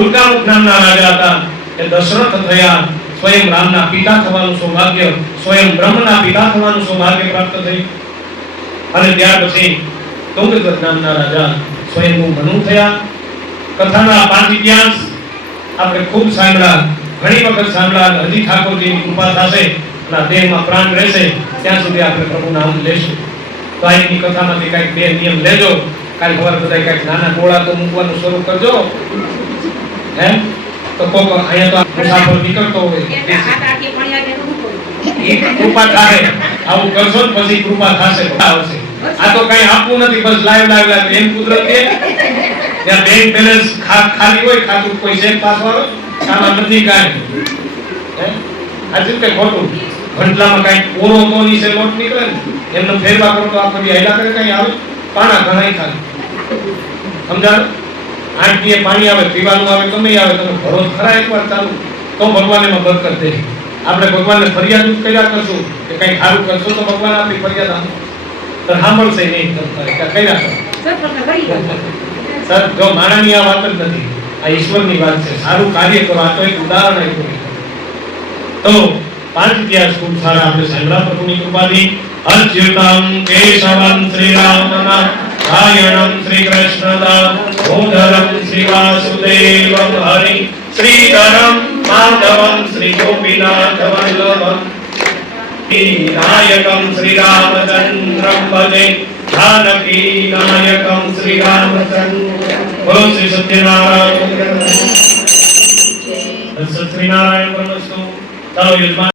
ઉલ્કામુખ નામના રાજા હતા એ દશરથ થયા. સ્વયં રામના પિતા થવાનું સૌભાગ્ય, સ્વયં બ્રહ્મના પિતા થવાનું સૌભાગ્ય પ્રાપ્ત થયું. અને ત્યાર પછી તુંગધ્વજ નામના રાજા સ્વયં મનુ થયા. કથાના 5 ઇતિહાસ આપણે ખૂબ સાંભળ્યા, ઘણી વખત સાંભળ્યા. હજી ઠાકોરજીની કૃપા થશે અને દેહમાં પ્રાણ રહેશે ત્યાં સુધી આપણે પ્રભુ નામ લેશું. તો આજની કથામાંથી કંઈક 2 નિયમ લેજો. કાલ સવારે બધા કંઈક નાના ગોળા તો મૂકવાનું શરૂ કરજો. હે તો કોક અહીંયા તો મુસાફર નીકળતો હોય કૃપા થાય. આવું કરશો ને પછી કૃપા થશે, આવશે. આ તો કઈ આપવું નથી, બસ લાઈવ એમ કુદરત કે ત્યાં બેંક બેલેન્સ ખાલી હોય, ખાતું કોઈ ચેક પાસ વાળો આમાં નથી કાંઈ. આજે કઈ ખોટું ઘંટલામાં કઈ પૂરો તો નીચે લોટ નીકળે ને એમનો ફેરવા કરો તો આખો હેલા કરે કઈ આવે પાણા ઘણા ખાલી સમજાણ. 8 દિવસ પાણી આવે, પીવાનું આવે, ગમે આવે, તમે ભરો ખરા એકવાર ચાલુ તો ભગવાન એમાં બરકત દે. આપણે ભગવાનને ફરિયાદ જ કર્યા કરશું કે કઈ સારું કરશો તો ભગવાન આપણી ફરિયાદ સાંભળશે નહીં. કર્યા કરો સર, જો માણાની આ વાત જ નથી, આ ઈશ્વરની વાત છે. સારું કાર્ય કરો. આ તો એક ઉદાહરણ આપ્યું. તો પાંચ ઇતિહાસ ખૂબ સારા આપણે સાંભળા પ્રભુની કૃપાથી. અચ્યુતમ કેશવમ શ્રી રામના નારાયણમ શ્રી કૃષ્ણદાસ ગોધરમ શ્રી વાસુદેવમ હરિ શ્રીધરમ માધવમ શ્રી ગોપીનાથ વલ્લભમ નાયકમ શ્રી રામચંદ્રમ ભજે जानकी नायकम श्री रामचंद्र बोलो श्री सत्यनारायण श्री नारायण ब्रह्मस्तु।